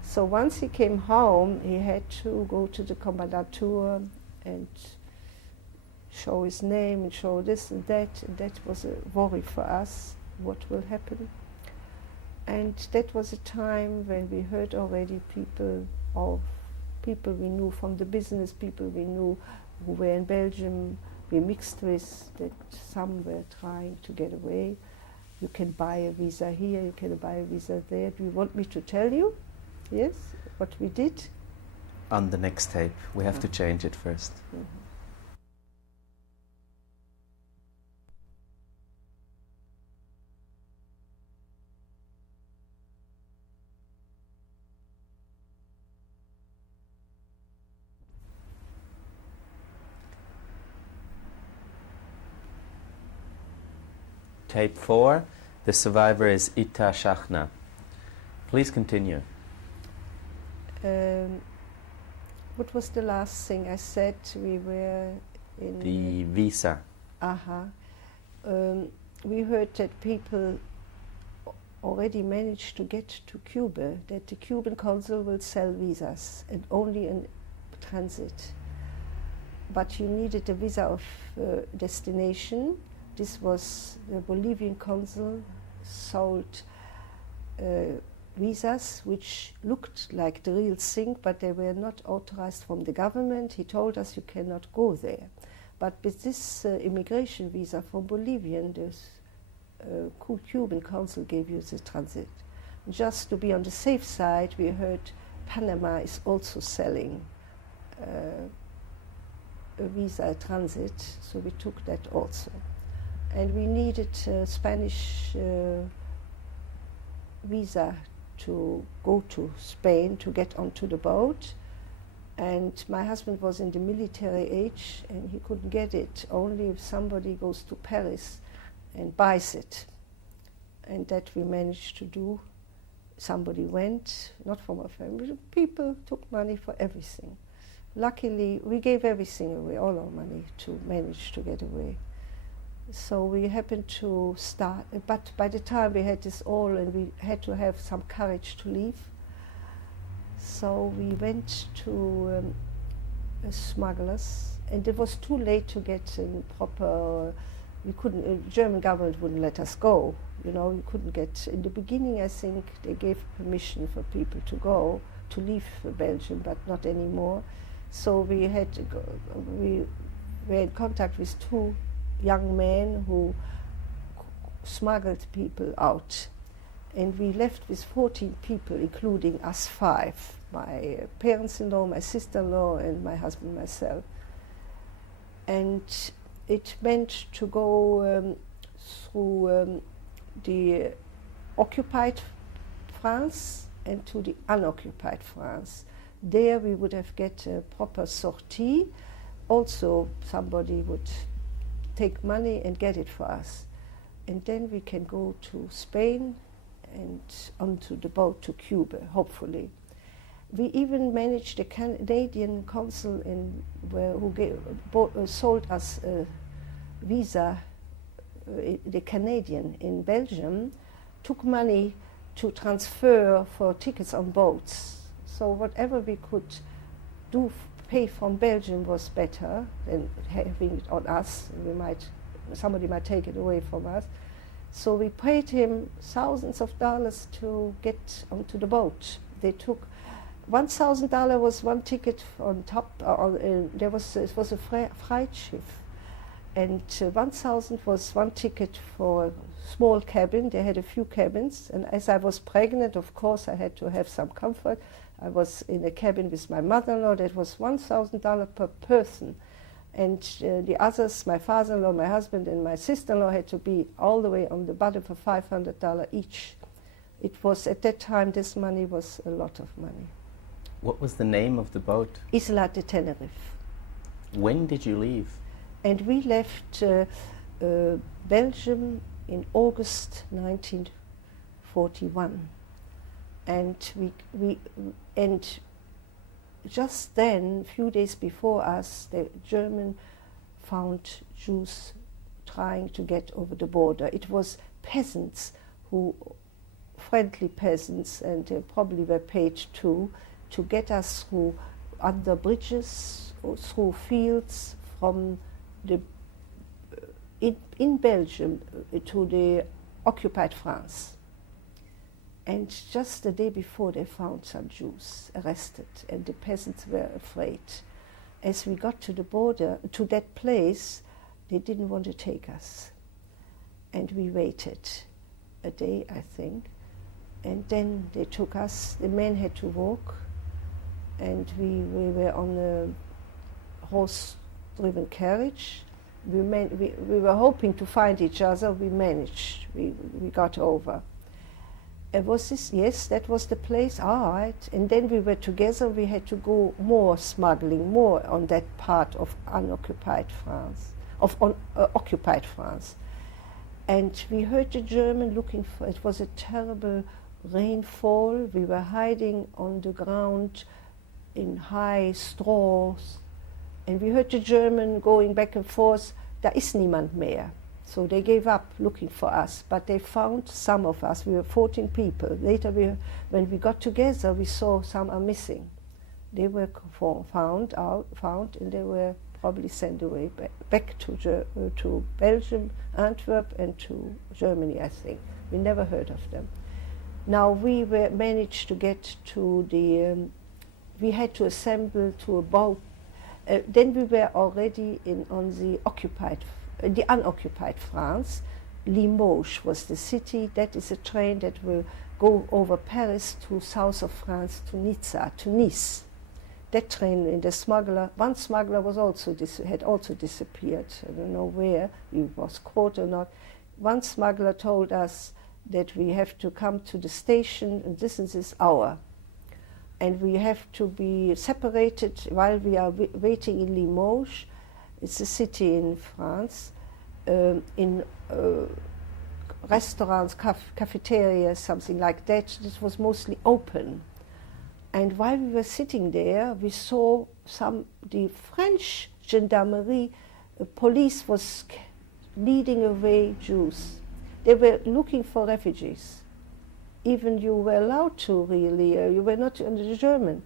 So once he came home, he had to go to the Kommandantur and show his name and show this and that was a worry for us, what will happen. And that was a time when we heard already people we knew from the business, people we knew who were in Belgium, we mixed with, that some were trying to get away. You can buy a visa here, you can buy a visa there. Do you want me to tell you? Yes, what we did? On the next tape. We have to change it first. Mhm. Tape 4. The survivor is Itta Schachna. Please continue. What was the last thing I said? We were in... The visa. We heard that people already managed to get to Cuba, that the Cuban consul will sell visas and only in transit. But you needed a visa of destination. This was the Bolivian consul sold visas which looked like the real thing, but they were not authorized from the government. He told us you cannot go there. But with this immigration visa from Bolivian, this Cuban consul gave you the transit. Just to be on the safe side, we heard Panama is also selling a visa transit, so we took that also. And we needed a Spanish visa to go to Spain to get onto the boat. And my husband was in the military age and he couldn't get it, only if somebody goes to Paris and buys it. And that we managed to do. Somebody went, not from our family, people took money for everything. Luckily, we gave everything away, all our money, to manage to get away. So we happened to start, but by the time we had this all and we had to have some courage to leave, so we went to smugglers, and it was too late to get in proper, we couldn't, German government wouldn't let us go, you know, you couldn't get, in the beginning I think they gave permission for people to go, to leave Belgium, but not anymore. So we had to go, we were in contact with two young men who smuggled people out. And we left with 14 people, including us 5, my parents-in-law, my sister-in-law, and my husband, myself. And it meant to go through the occupied France and to the unoccupied France. There we would have get a proper sortie. Also, somebody would take money and get it for us. And then we can go to Spain and onto the boat to Cuba, hopefully. We even managed a Canadian consul who sold us a visa, the Canadian in Belgium, took money to transfer for tickets on boats. So whatever we could do, pay from Belgium was better than having it on us. Somebody might take it away from us. So we paid him thousands of dollars to get onto the boat. They took $1,000 was one ticket on top. It was a Freitschiff, and 1,000 was one ticket for a small cabin. They had a few cabins, and as I was pregnant, of course, I had to have some comfort. I was in a cabin with my mother-in-law. That was $1,000 per person. And the others, my father-in-law, my husband, and my sister-in-law had to be all the way on the bottom for $500 each. It was, at that time, this money was a lot of money. What was the name of the boat? Isla de Tenerife. When did you leave? And we left Belgium in August 1941. And just then, a few days before us, the German found Jews trying to get over the border. It was peasants who friendly peasants, and they probably were paid too, to get us through under bridges, through fields from the in Belgium to the occupied France. And just the day before, they found some Jews arrested, and the peasants were afraid. As we got to the border, to that place, they didn't want to take us. And we waited a day, I think, and then they took us. The men had to walk, and we were on a horse-driven carriage. We were hoping to find each other. We managed. We got over. Was this? Yes, that was the place. All right. And then we were together. We had to go more smuggling, more on that part of unoccupied France, occupied France. And we heard the German looking for. It was a terrible rainfall. We were hiding on the ground in high straws, and we heard the German going back and forth. Da ist niemand mehr. So they gave up looking for us, but they found some of us. We were 14 people. Later, when we got together, we saw some are missing. They were found, and they were probably sent away back to Belgium, Antwerp, and to Germany, I think. We never heard of them. Now we managed to get to the. We had to assemble to a boat. Then we were already on the unoccupied France. Limoges was the city. That is a train that will go over Paris to south of France to Nizza, to Nice. That train, and one smuggler had also disappeared. I don't know where he was caught or not. One smuggler told us that we have to come to the station, and this is this hour. And we have to be separated while we are waiting in Limoges. It's a city in France, in restaurants, cafeterias, something like that. This was mostly open. And while we were sitting there, we saw the French gendarmerie, police was leading away Jews. They were looking for refugees. Even you were allowed to, really, you were not under the German.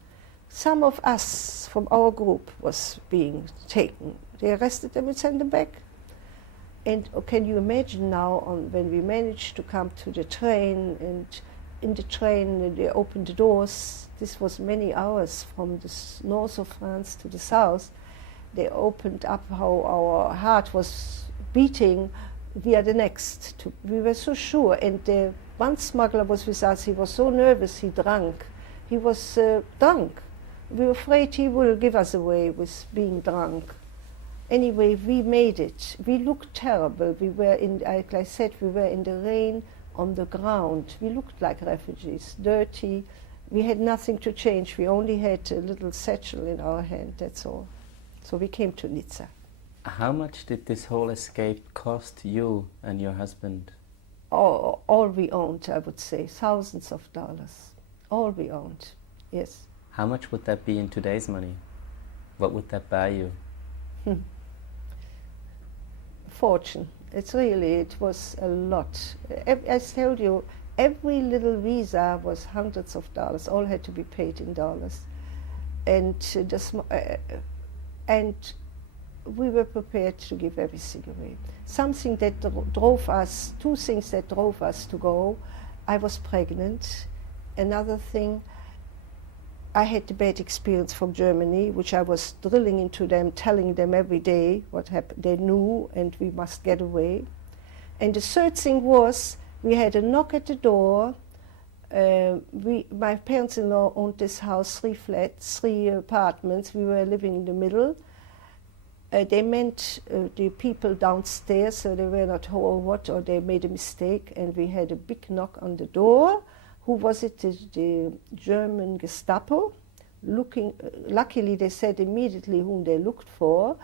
Some of us from our group was being taken. They arrested them and sent them back. And can you imagine now, when we managed to come to the train, and in the train they opened the doors. This was many hours from the north of France to the south. They opened up how our heart was beating. We are the next. We were so sure. And one smuggler was with us. He was so nervous. He drank. He was drunk. We were afraid he will give us away with being drunk. Anyway, we made it. We looked terrible. We were like I said, we were in the rain on the ground. We looked like refugees, dirty. We had nothing to change. We only had a little satchel in our hand, that's all. So we came to Nizza. How much did this whole escape cost you and your husband? All we owned, I would say, thousands of dollars. All we owned, yes. How much would that be in today's money? What would that buy you? Fortune. It was a lot. I told you, every little visa was hundreds of dollars. All had to be paid in dollars. And we were prepared to give everything away. Something that drove us, two things that drove us to go. I was pregnant. Another thing, I had the bad experience from Germany, which I was drilling into them, telling them every day what happened. They knew, and we must get away. And the third thing was, we had a knock at the door. My parents-in-law owned this house, 3 flats, 3 apartments. We were living in the middle. They meant the people downstairs, so they were not who or what, or they made a mistake, and we had a big knock on the door. Who was it? The German Gestapo. Luckily, they said immediately whom they looked for,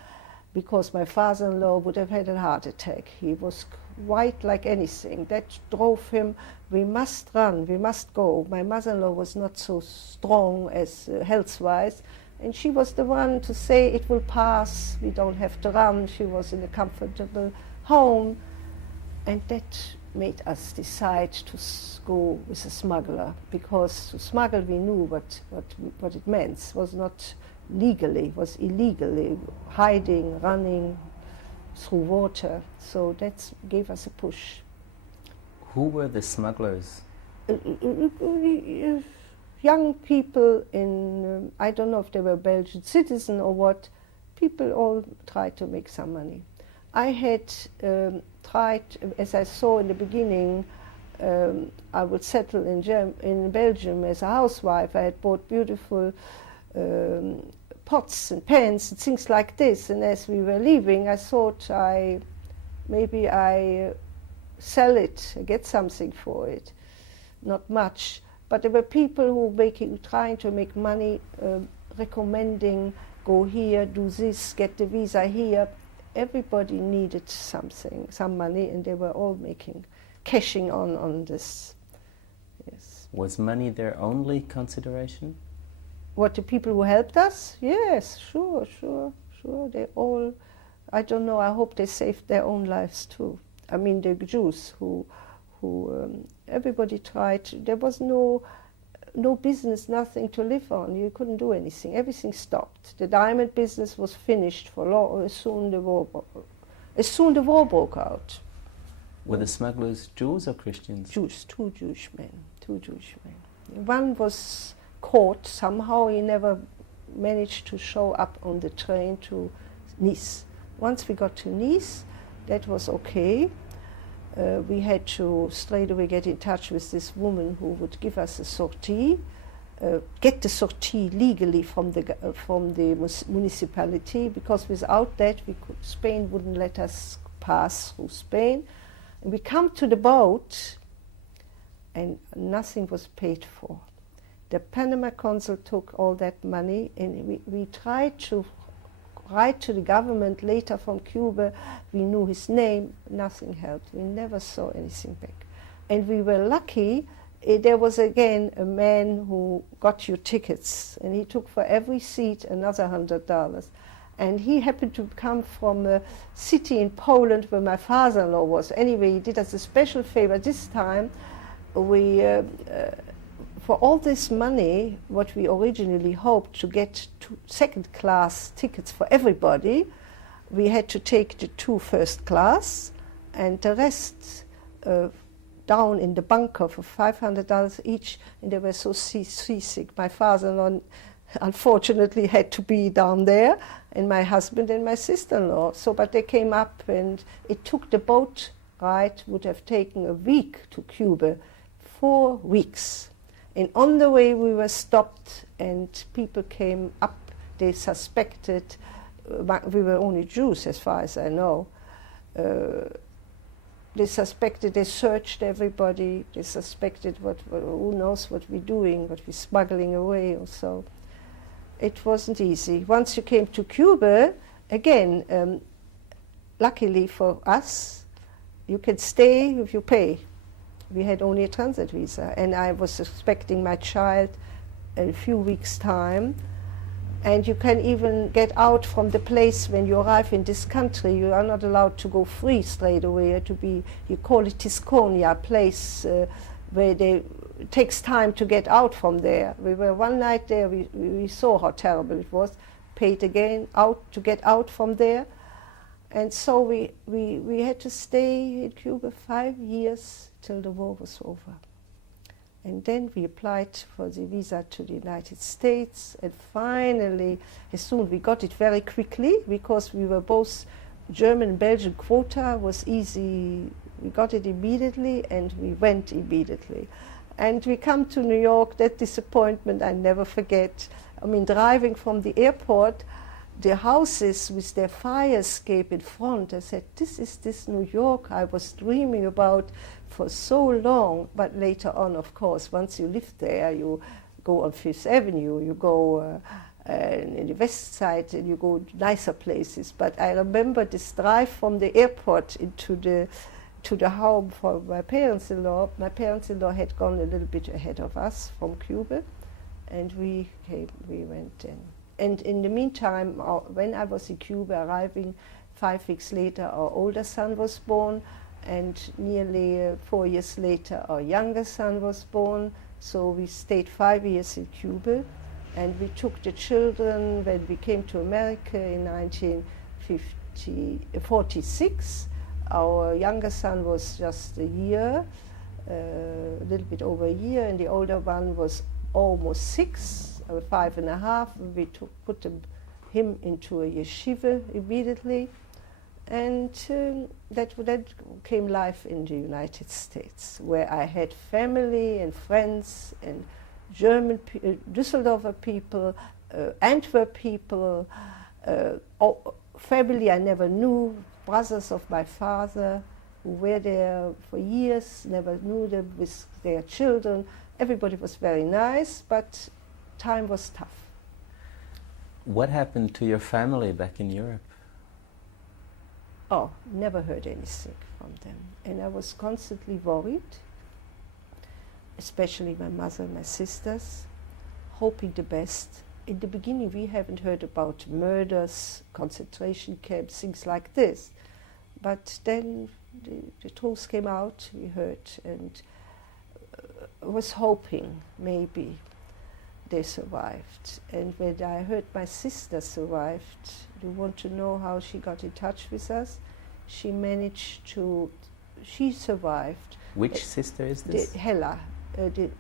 because my father-in-law would have had a heart attack. He was white like anything. That drove him. We must run. We must go. My mother-in-law was not so strong as health-wise, and she was the one to say it will pass. We don't have to run. She was in a comfortable home, and that made us decide to go with a smuggler, because to smuggle we knew what it meant. It was not legally, it was illegally, hiding, running through water. So that gave us a push. Who were the smugglers? Young people in, I don't know if they were Belgian citizens or what, people all tried to make some money. I had tried, as I saw in the beginning, I would settle in Belgium as a housewife. I had bought beautiful pots and pans and things like this, and as we were leaving I thought maybe I sell it, get something for it. Not much, but there were people who were trying to make money, recommending, go here, do this, get the visa here. Everybody needed something, some money, and they were all cashing on this. Yes. Was money their only consideration? What, the people who helped us? Yes, sure. They all, I don't know, I hope they saved their own lives too. I mean, the Jews who everybody tried. There was no business, nothing to live on. You couldn't do anything. Everything stopped. The diamond business was finished for long, as soon the war broke out. Were the smugglers Jews or Christians? Jews, two Jewish men. One was caught somehow. He never managed to show up on the train to Nice. Once we got to Nice, that was okay. We had to straight away get in touch with this woman who would give us a sortie, get the sortie legally from the municipality, because without that Spain wouldn't let us pass through Spain. And we come to the boat and nothing was paid for. The Panama consul took all that money, and we tried to write to the government later from Cuba. We knew his name, nothing helped. We never saw anything back. And we were lucky. There was again a man who got you tickets, and he took for every seat another $100. And he happened to come from a city in Poland where my father-in-law was. Anyway, he did us a special favor. This time, for all this money, what we originally hoped to get second-class tickets for everybody, we had to take the 2 first class, and the rest down in the bunker for $500 each, and they were so seasick. My father-in-law unfortunately had to be down there, and my husband and my sister-in-law. So, but they came up, and it took, the boat ride would have taken a week to Cuba, 4 weeks. And on the way we were stopped, and people came up. They suspected, we were only Jews as far as I know. They suspected, they searched everybody. They suspected who knows what we're doing, what we're smuggling away or so. It wasn't easy. Once you came to Cuba, again, luckily for us, you can stay if you pay. We had only a transit visa, and I was expecting my child in a few weeks' time. And you can even get out from the place when you arrive in this country. You are not allowed to go free straight away. You call it Tisconia, a place where it takes time to get out from there. We were one night there. We saw how terrible it was. Paid again out to get out from there. And so we had to stay in Cuba 5 years till the war was over. And then we applied for the visa to the United States, and finally, as soon we got it very quickly, because we were both German and Belgian, quota was easy. We got it immediately, and we went immediately. And we come to New York, that disappointment I never forget. I mean, driving from the airport, the houses with their fire escape in front, I said, this is this New York I was dreaming about for so long. But later on, of course, once you live there, you go on Fifth Avenue, you go in the West Side, and you go to nicer places. But I remember this drive from the airport into the home for my parents-in-law. My parents-in-law had gone a little bit ahead of us from Cuba, and we went in. And in the meantime, when I was in Cuba arriving 5 weeks later, our older son was born, And nearly 4 years later, our younger son was born. So we stayed 5 years in Cuba, and we took the children when we came to America in 1946. Our younger son was just a year, a little bit over a year, and the older one was almost 6, or 5.5. We put him into a yeshiva immediately, and that came life in the United States, where I had family and friends and German, Düsseldorfer people, Antwerp people, family I never knew, brothers of my father who were there for years, never knew them with their children. Everybody was very nice, but time was tough. What happened to your family back in Europe? Oh, never heard anything from them. And I was constantly worried, especially my mother and my sisters, hoping the best. In the beginning, we haven't heard about murders, concentration camps, things like this. But then the truth came out, we heard, and was hoping maybe they survived. And when I heard my sister survived, you want to know how she got in touch with us? She survived. Which sister is this? Hella, the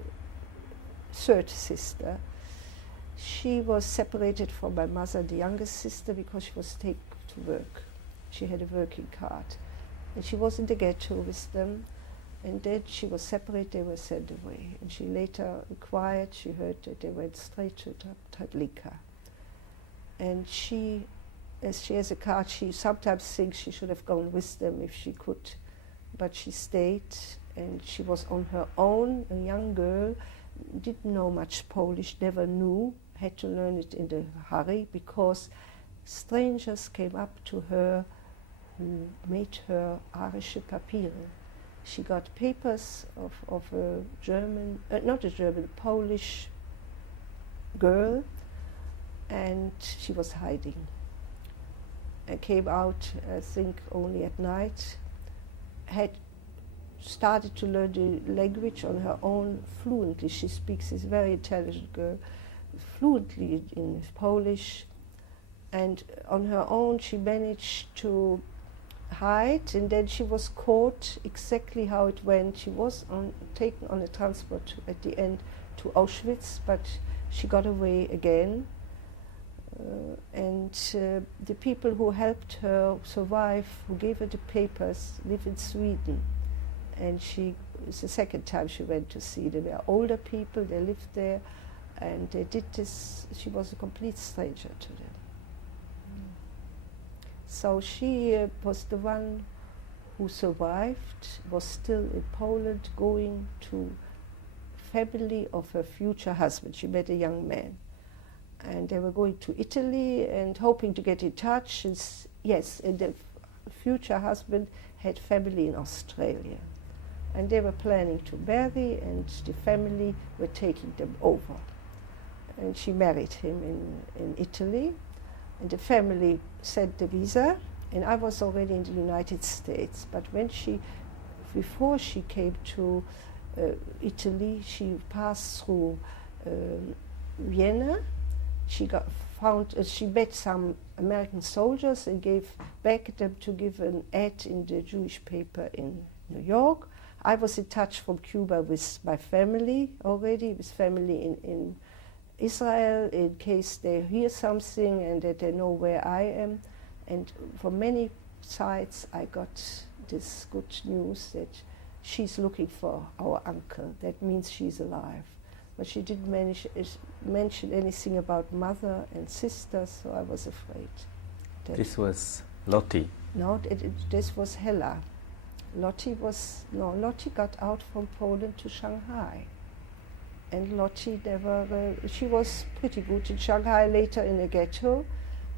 third sister. She was separated from my mother, the youngest sister, because she was taken to work. She had a working card. And she was in the ghetto with them. And then she was separated, they were sent away. And she later inquired, she heard that they went straight to Treblinka. And she, as she has a card, she sometimes thinks she should have gone with them if she could. But she stayed, and she was on her own, a young girl, didn't know much Polish, never knew, had to learn it in the hurry, because strangers came up to her who made her arische Papiere. She got papers of a German, Polish girl, and she was hiding. And came out, I think, only at night, had started to learn the language on her own fluently. She speaks, this very intelligent girl, fluently in Polish, and on her own she managed to hide, and then she was caught exactly how it went. She was taken on a transport at the end to Auschwitz, but she got away again. And the people who helped her survive, who gave her the papers, live in Sweden. And it's the second time she went to see them. They were older people, they lived there, and they did this. She was a complete stranger to them. So she was the one who survived, was still in Poland, going to family of her future husband. She met a young man. And they were going to Italy and hoping to get in touch. And the future husband had family in Australia. And they were planning to marry, and the family were taking them over. And she married him in Italy. And the family sent the visa, and I was already in the United States. But before she came to Italy, she passed through Vienna. She met some American soldiers and begged them to give an ad in the Jewish paper in New York. I was in touch from Cuba with my family already, with family in Israel, in case they hear something and that they know where I am. And from many sides I got this good news that she's looking for our uncle. That means she's alive. But she didn't mention anything about mother and sister, so I was afraid. This was Lotti? No, this was Hella. Lotti got out from Poland to Shanghai. And Lotti she was pretty good in Shanghai, later in a ghetto,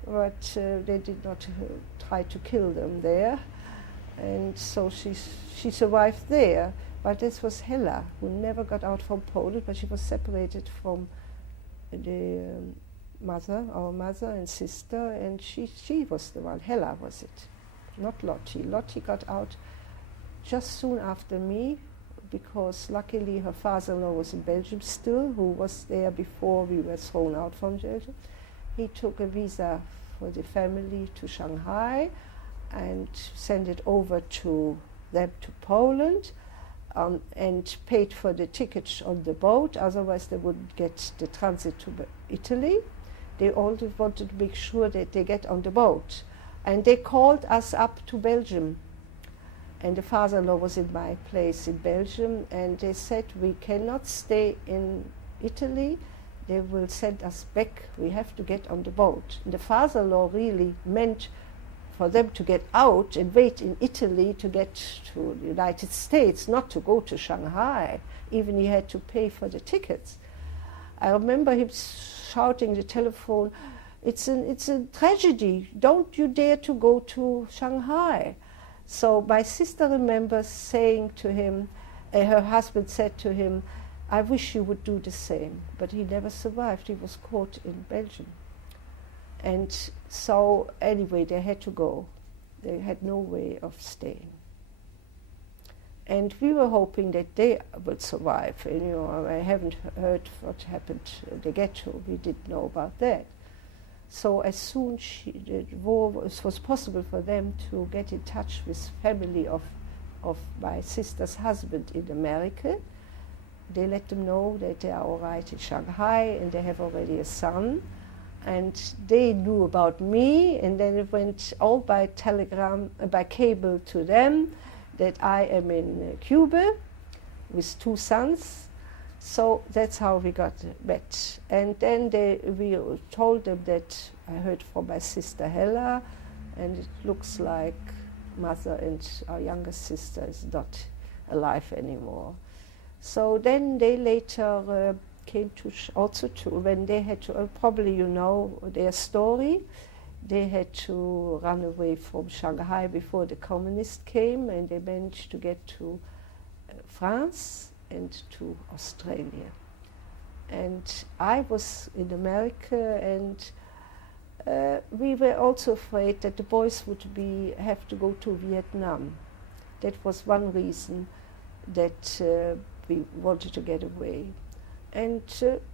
but they did not try to kill them there. And so she survived there. But this was Hella, who never got out from Poland, but she was separated from our mother and sister, and she was the one. Hella was it, not Lotti. Lotti got out just soon after me, because luckily her father-in-law was in Belgium still, who was there before we were thrown out from Belgium. He took a visa for the family to Shanghai and sent it over to them to Poland, and paid for the tickets on the boat, otherwise they wouldn't get the transit to Italy. They also wanted to make sure that they get on the boat. And they called us up to Belgium. And the father-in-law was in my place in Belgium, and they said, we cannot stay in Italy, they will send us back, we have to get on the boat. And the father-in-law really meant for them to get out and wait in Italy to get to the United States, not to go to Shanghai. Even he had to pay for the tickets. I remember him shouting the telephone, it's a tragedy, don't you dare to go to Shanghai. So my sister remembers saying to him, her husband said to him, I wish you would do the same. But he never survived, he was caught in Belgium. And so anyway, they had to go. They had no way of staying. And we were hoping that they would survive. And, you know, I haven't heard what happened at the ghetto. We didn't know about that. So as soon the war was possible for them to get in touch with family of my sister's husband in America, they let them know that they are all right in Shanghai and they have already a son. And they knew about me, and then it went all by telegram, by cable to them, that I am in Cuba with 2 sons. So that's how we got met. And then we told them that I heard from my sister Hella, and it looks like mother and our younger sister is not alive anymore. So then they later came to also to when they had to probably you know their story. They had to run away from Shanghai before the communists came, and they managed to get to France and to Australia. And I was in America, and we were also afraid that the boys would have to go to Vietnam. That was one reason that we wanted to get away. And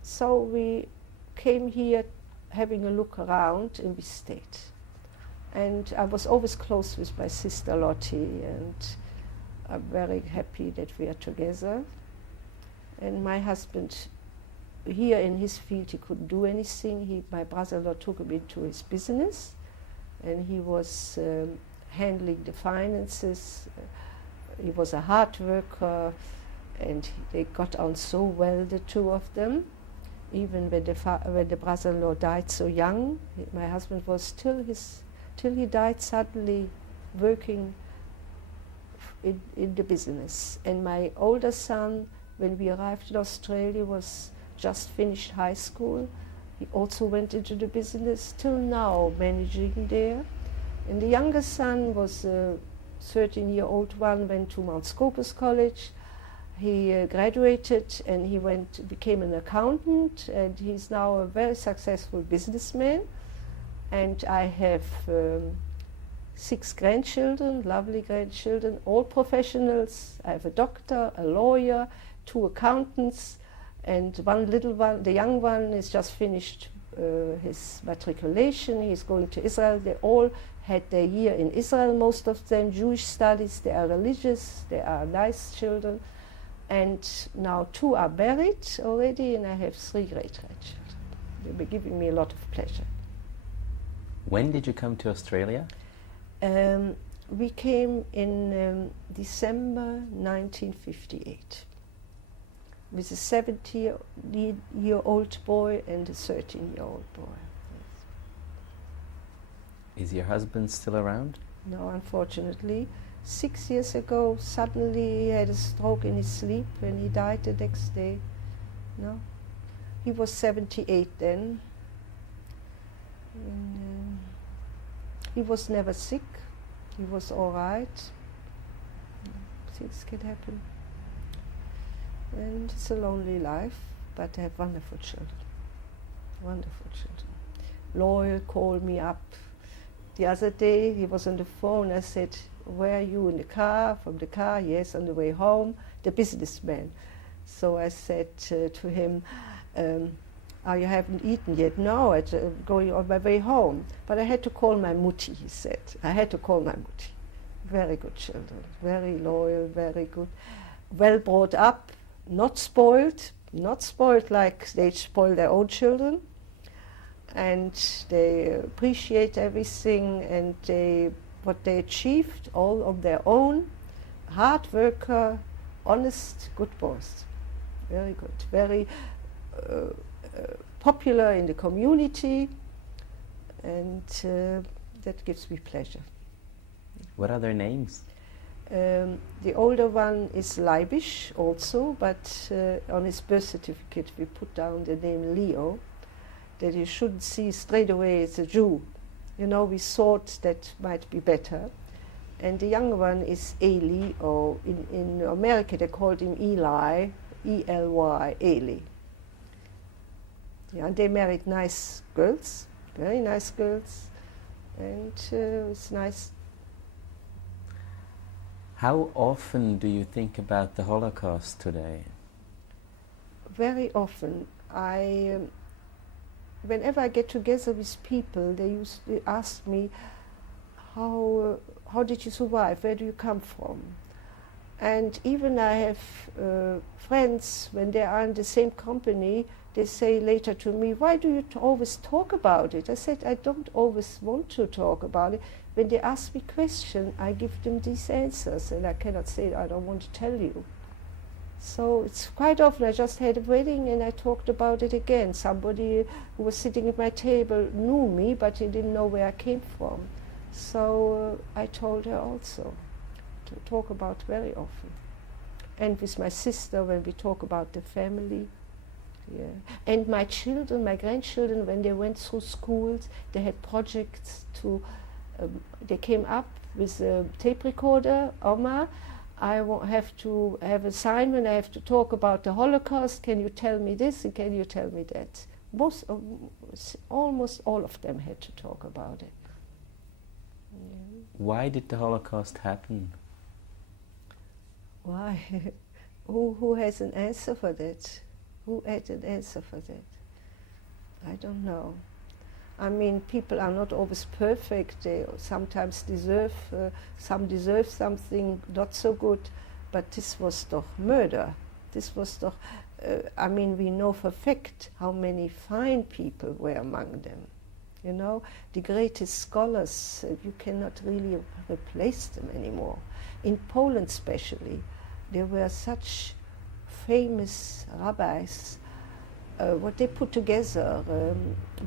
so we came here having a look around, and we stayed. And I was always close with my sister Lottie, and I'm very happy that we are together. And my husband, here in his field, he couldn't do anything. My brother-in-law took him into his business, and he was handling the finances. He was a hard worker, and they got on so well, the two of them. Even when the brother-in-law died so young, my husband was till he died suddenly working in the business. And my older son, when we arrived in Australia, was just finished high school. He also went into the business, till now managing there. And the younger son was a 13-year-old one, went to Mount Scopus College. He graduated, and he became an accountant, and he's now a very successful businessman. And I have 6 grandchildren, lovely grandchildren, all professionals. I have a doctor, a lawyer, 2 accountants, and one little one, the young one, is just finished his matriculation. He's going to Israel. They all had their year in Israel, most of them, Jewish studies. They are religious, they are nice children. And now 2 are married already, and I have 3 great-grandchildren. They've been giving me a lot of pleasure. When did you come to Australia? We came in December 1958 with a 70-year-old boy and a 13-year-old boy. Is your husband still around? No, unfortunately. 6 years ago, suddenly he had a stroke in his sleep, and he died the next day. No, he was 78 then. And, he was never sick. He was all right. Things can happen. And it's a lonely life, but I have wonderful children. Wonderful children. Loyal called me up the other day. He was on the phone. I said, where are you in the car? From the car, yes, on the way home, the businessman. So I said to him, oh, you haven't eaten yet? No, I'm going on my way home. But I had to call my mutti, he said. I had to call my mutti. Very good children, very loyal, very good. Well brought up, not spoiled like they spoil their own children. And they appreciate everything, and what they achieved all on their own. Hard worker, honest, good boys. Very good, very popular in the community, and that gives me pleasure. What are their names? The older one is Leibisch also, but on his birth certificate we put down the name Leo, that you shouldn't see straight away it's a Jew. You know, we thought that might be better. And the younger one is Eli, or in America they called him Eli, E-L-Y, Eli. Yeah, and they married nice girls, very nice girls, and it's nice. How often do you think about the Holocaust today? Very often. Whenever I get together with people, they ask me, how did you survive? Where do you come from? And even I have friends, when they are in the same company, they say later to me, why do you always talk about it? I said, I don't always want to talk about it. When they ask me questions, I give them these answers, and I cannot say, I don't want to tell you. So it's quite often, I just had a wedding and I talked about it again. Somebody who was sitting at my table knew me, but he didn't know where I came from. So I told her also to talk about very often. And with my sister, when we talk about the family. Yeah. And my children, my grandchildren, when they went through schools, they had projects to, they came up with a tape recorder, Oma, I have to have an assignment, I have to talk about the Holocaust, can you tell me this and can you tell me that? Almost all of them had to talk about it. Yeah. Why did the Holocaust happen? Why? Who has an answer for that? Who had an answer for that? I don't know. I mean, people are not always perfect. They sometimes some deserve something not so good, but this was doch murder. This was doch, I mean, we know for fact how many fine people were among them. You know, the greatest scholars, you cannot really replace them anymore. In Poland especially, there were such famous rabbis, what they put together,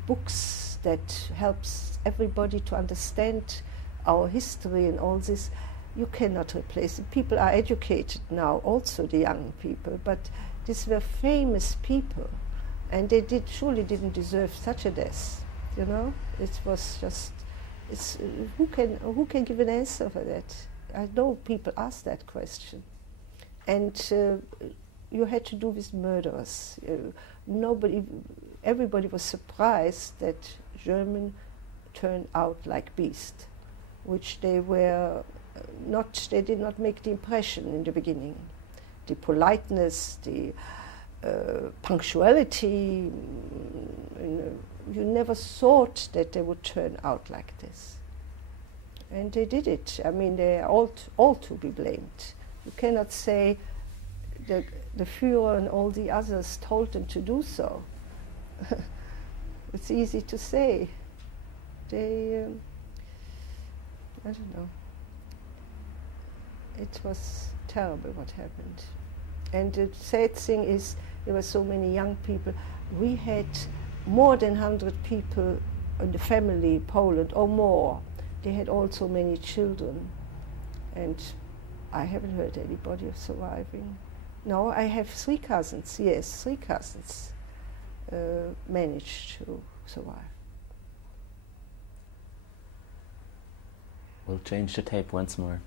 books that helps everybody to understand our history and all this. You cannot replace it. People are educated now, also the young people, but these were famous people, and they surely didn't deserve such a death. You know, it was just. Who can give an answer for that? I know people ask that question, and you had to do with murderers. Everybody was surprised that Germans turned out like beasts, which they were not. They did not make the impression in the beginning. The politeness, the punctuality. You never thought that they would turn out like this, and they did it. I mean, they are all to be blamed. You cannot say the Führer and all the others told them to do so. It's easy to say. They, I don't know. It was terrible what happened. And the sad thing is, there were so many young people. We had more than 100 people in the family, Poland, or more. They had also many children. And I haven't heard anybody of surviving. No, I have 3 cousins, yes, 3 cousins managed to survive. We'll change the tape once more.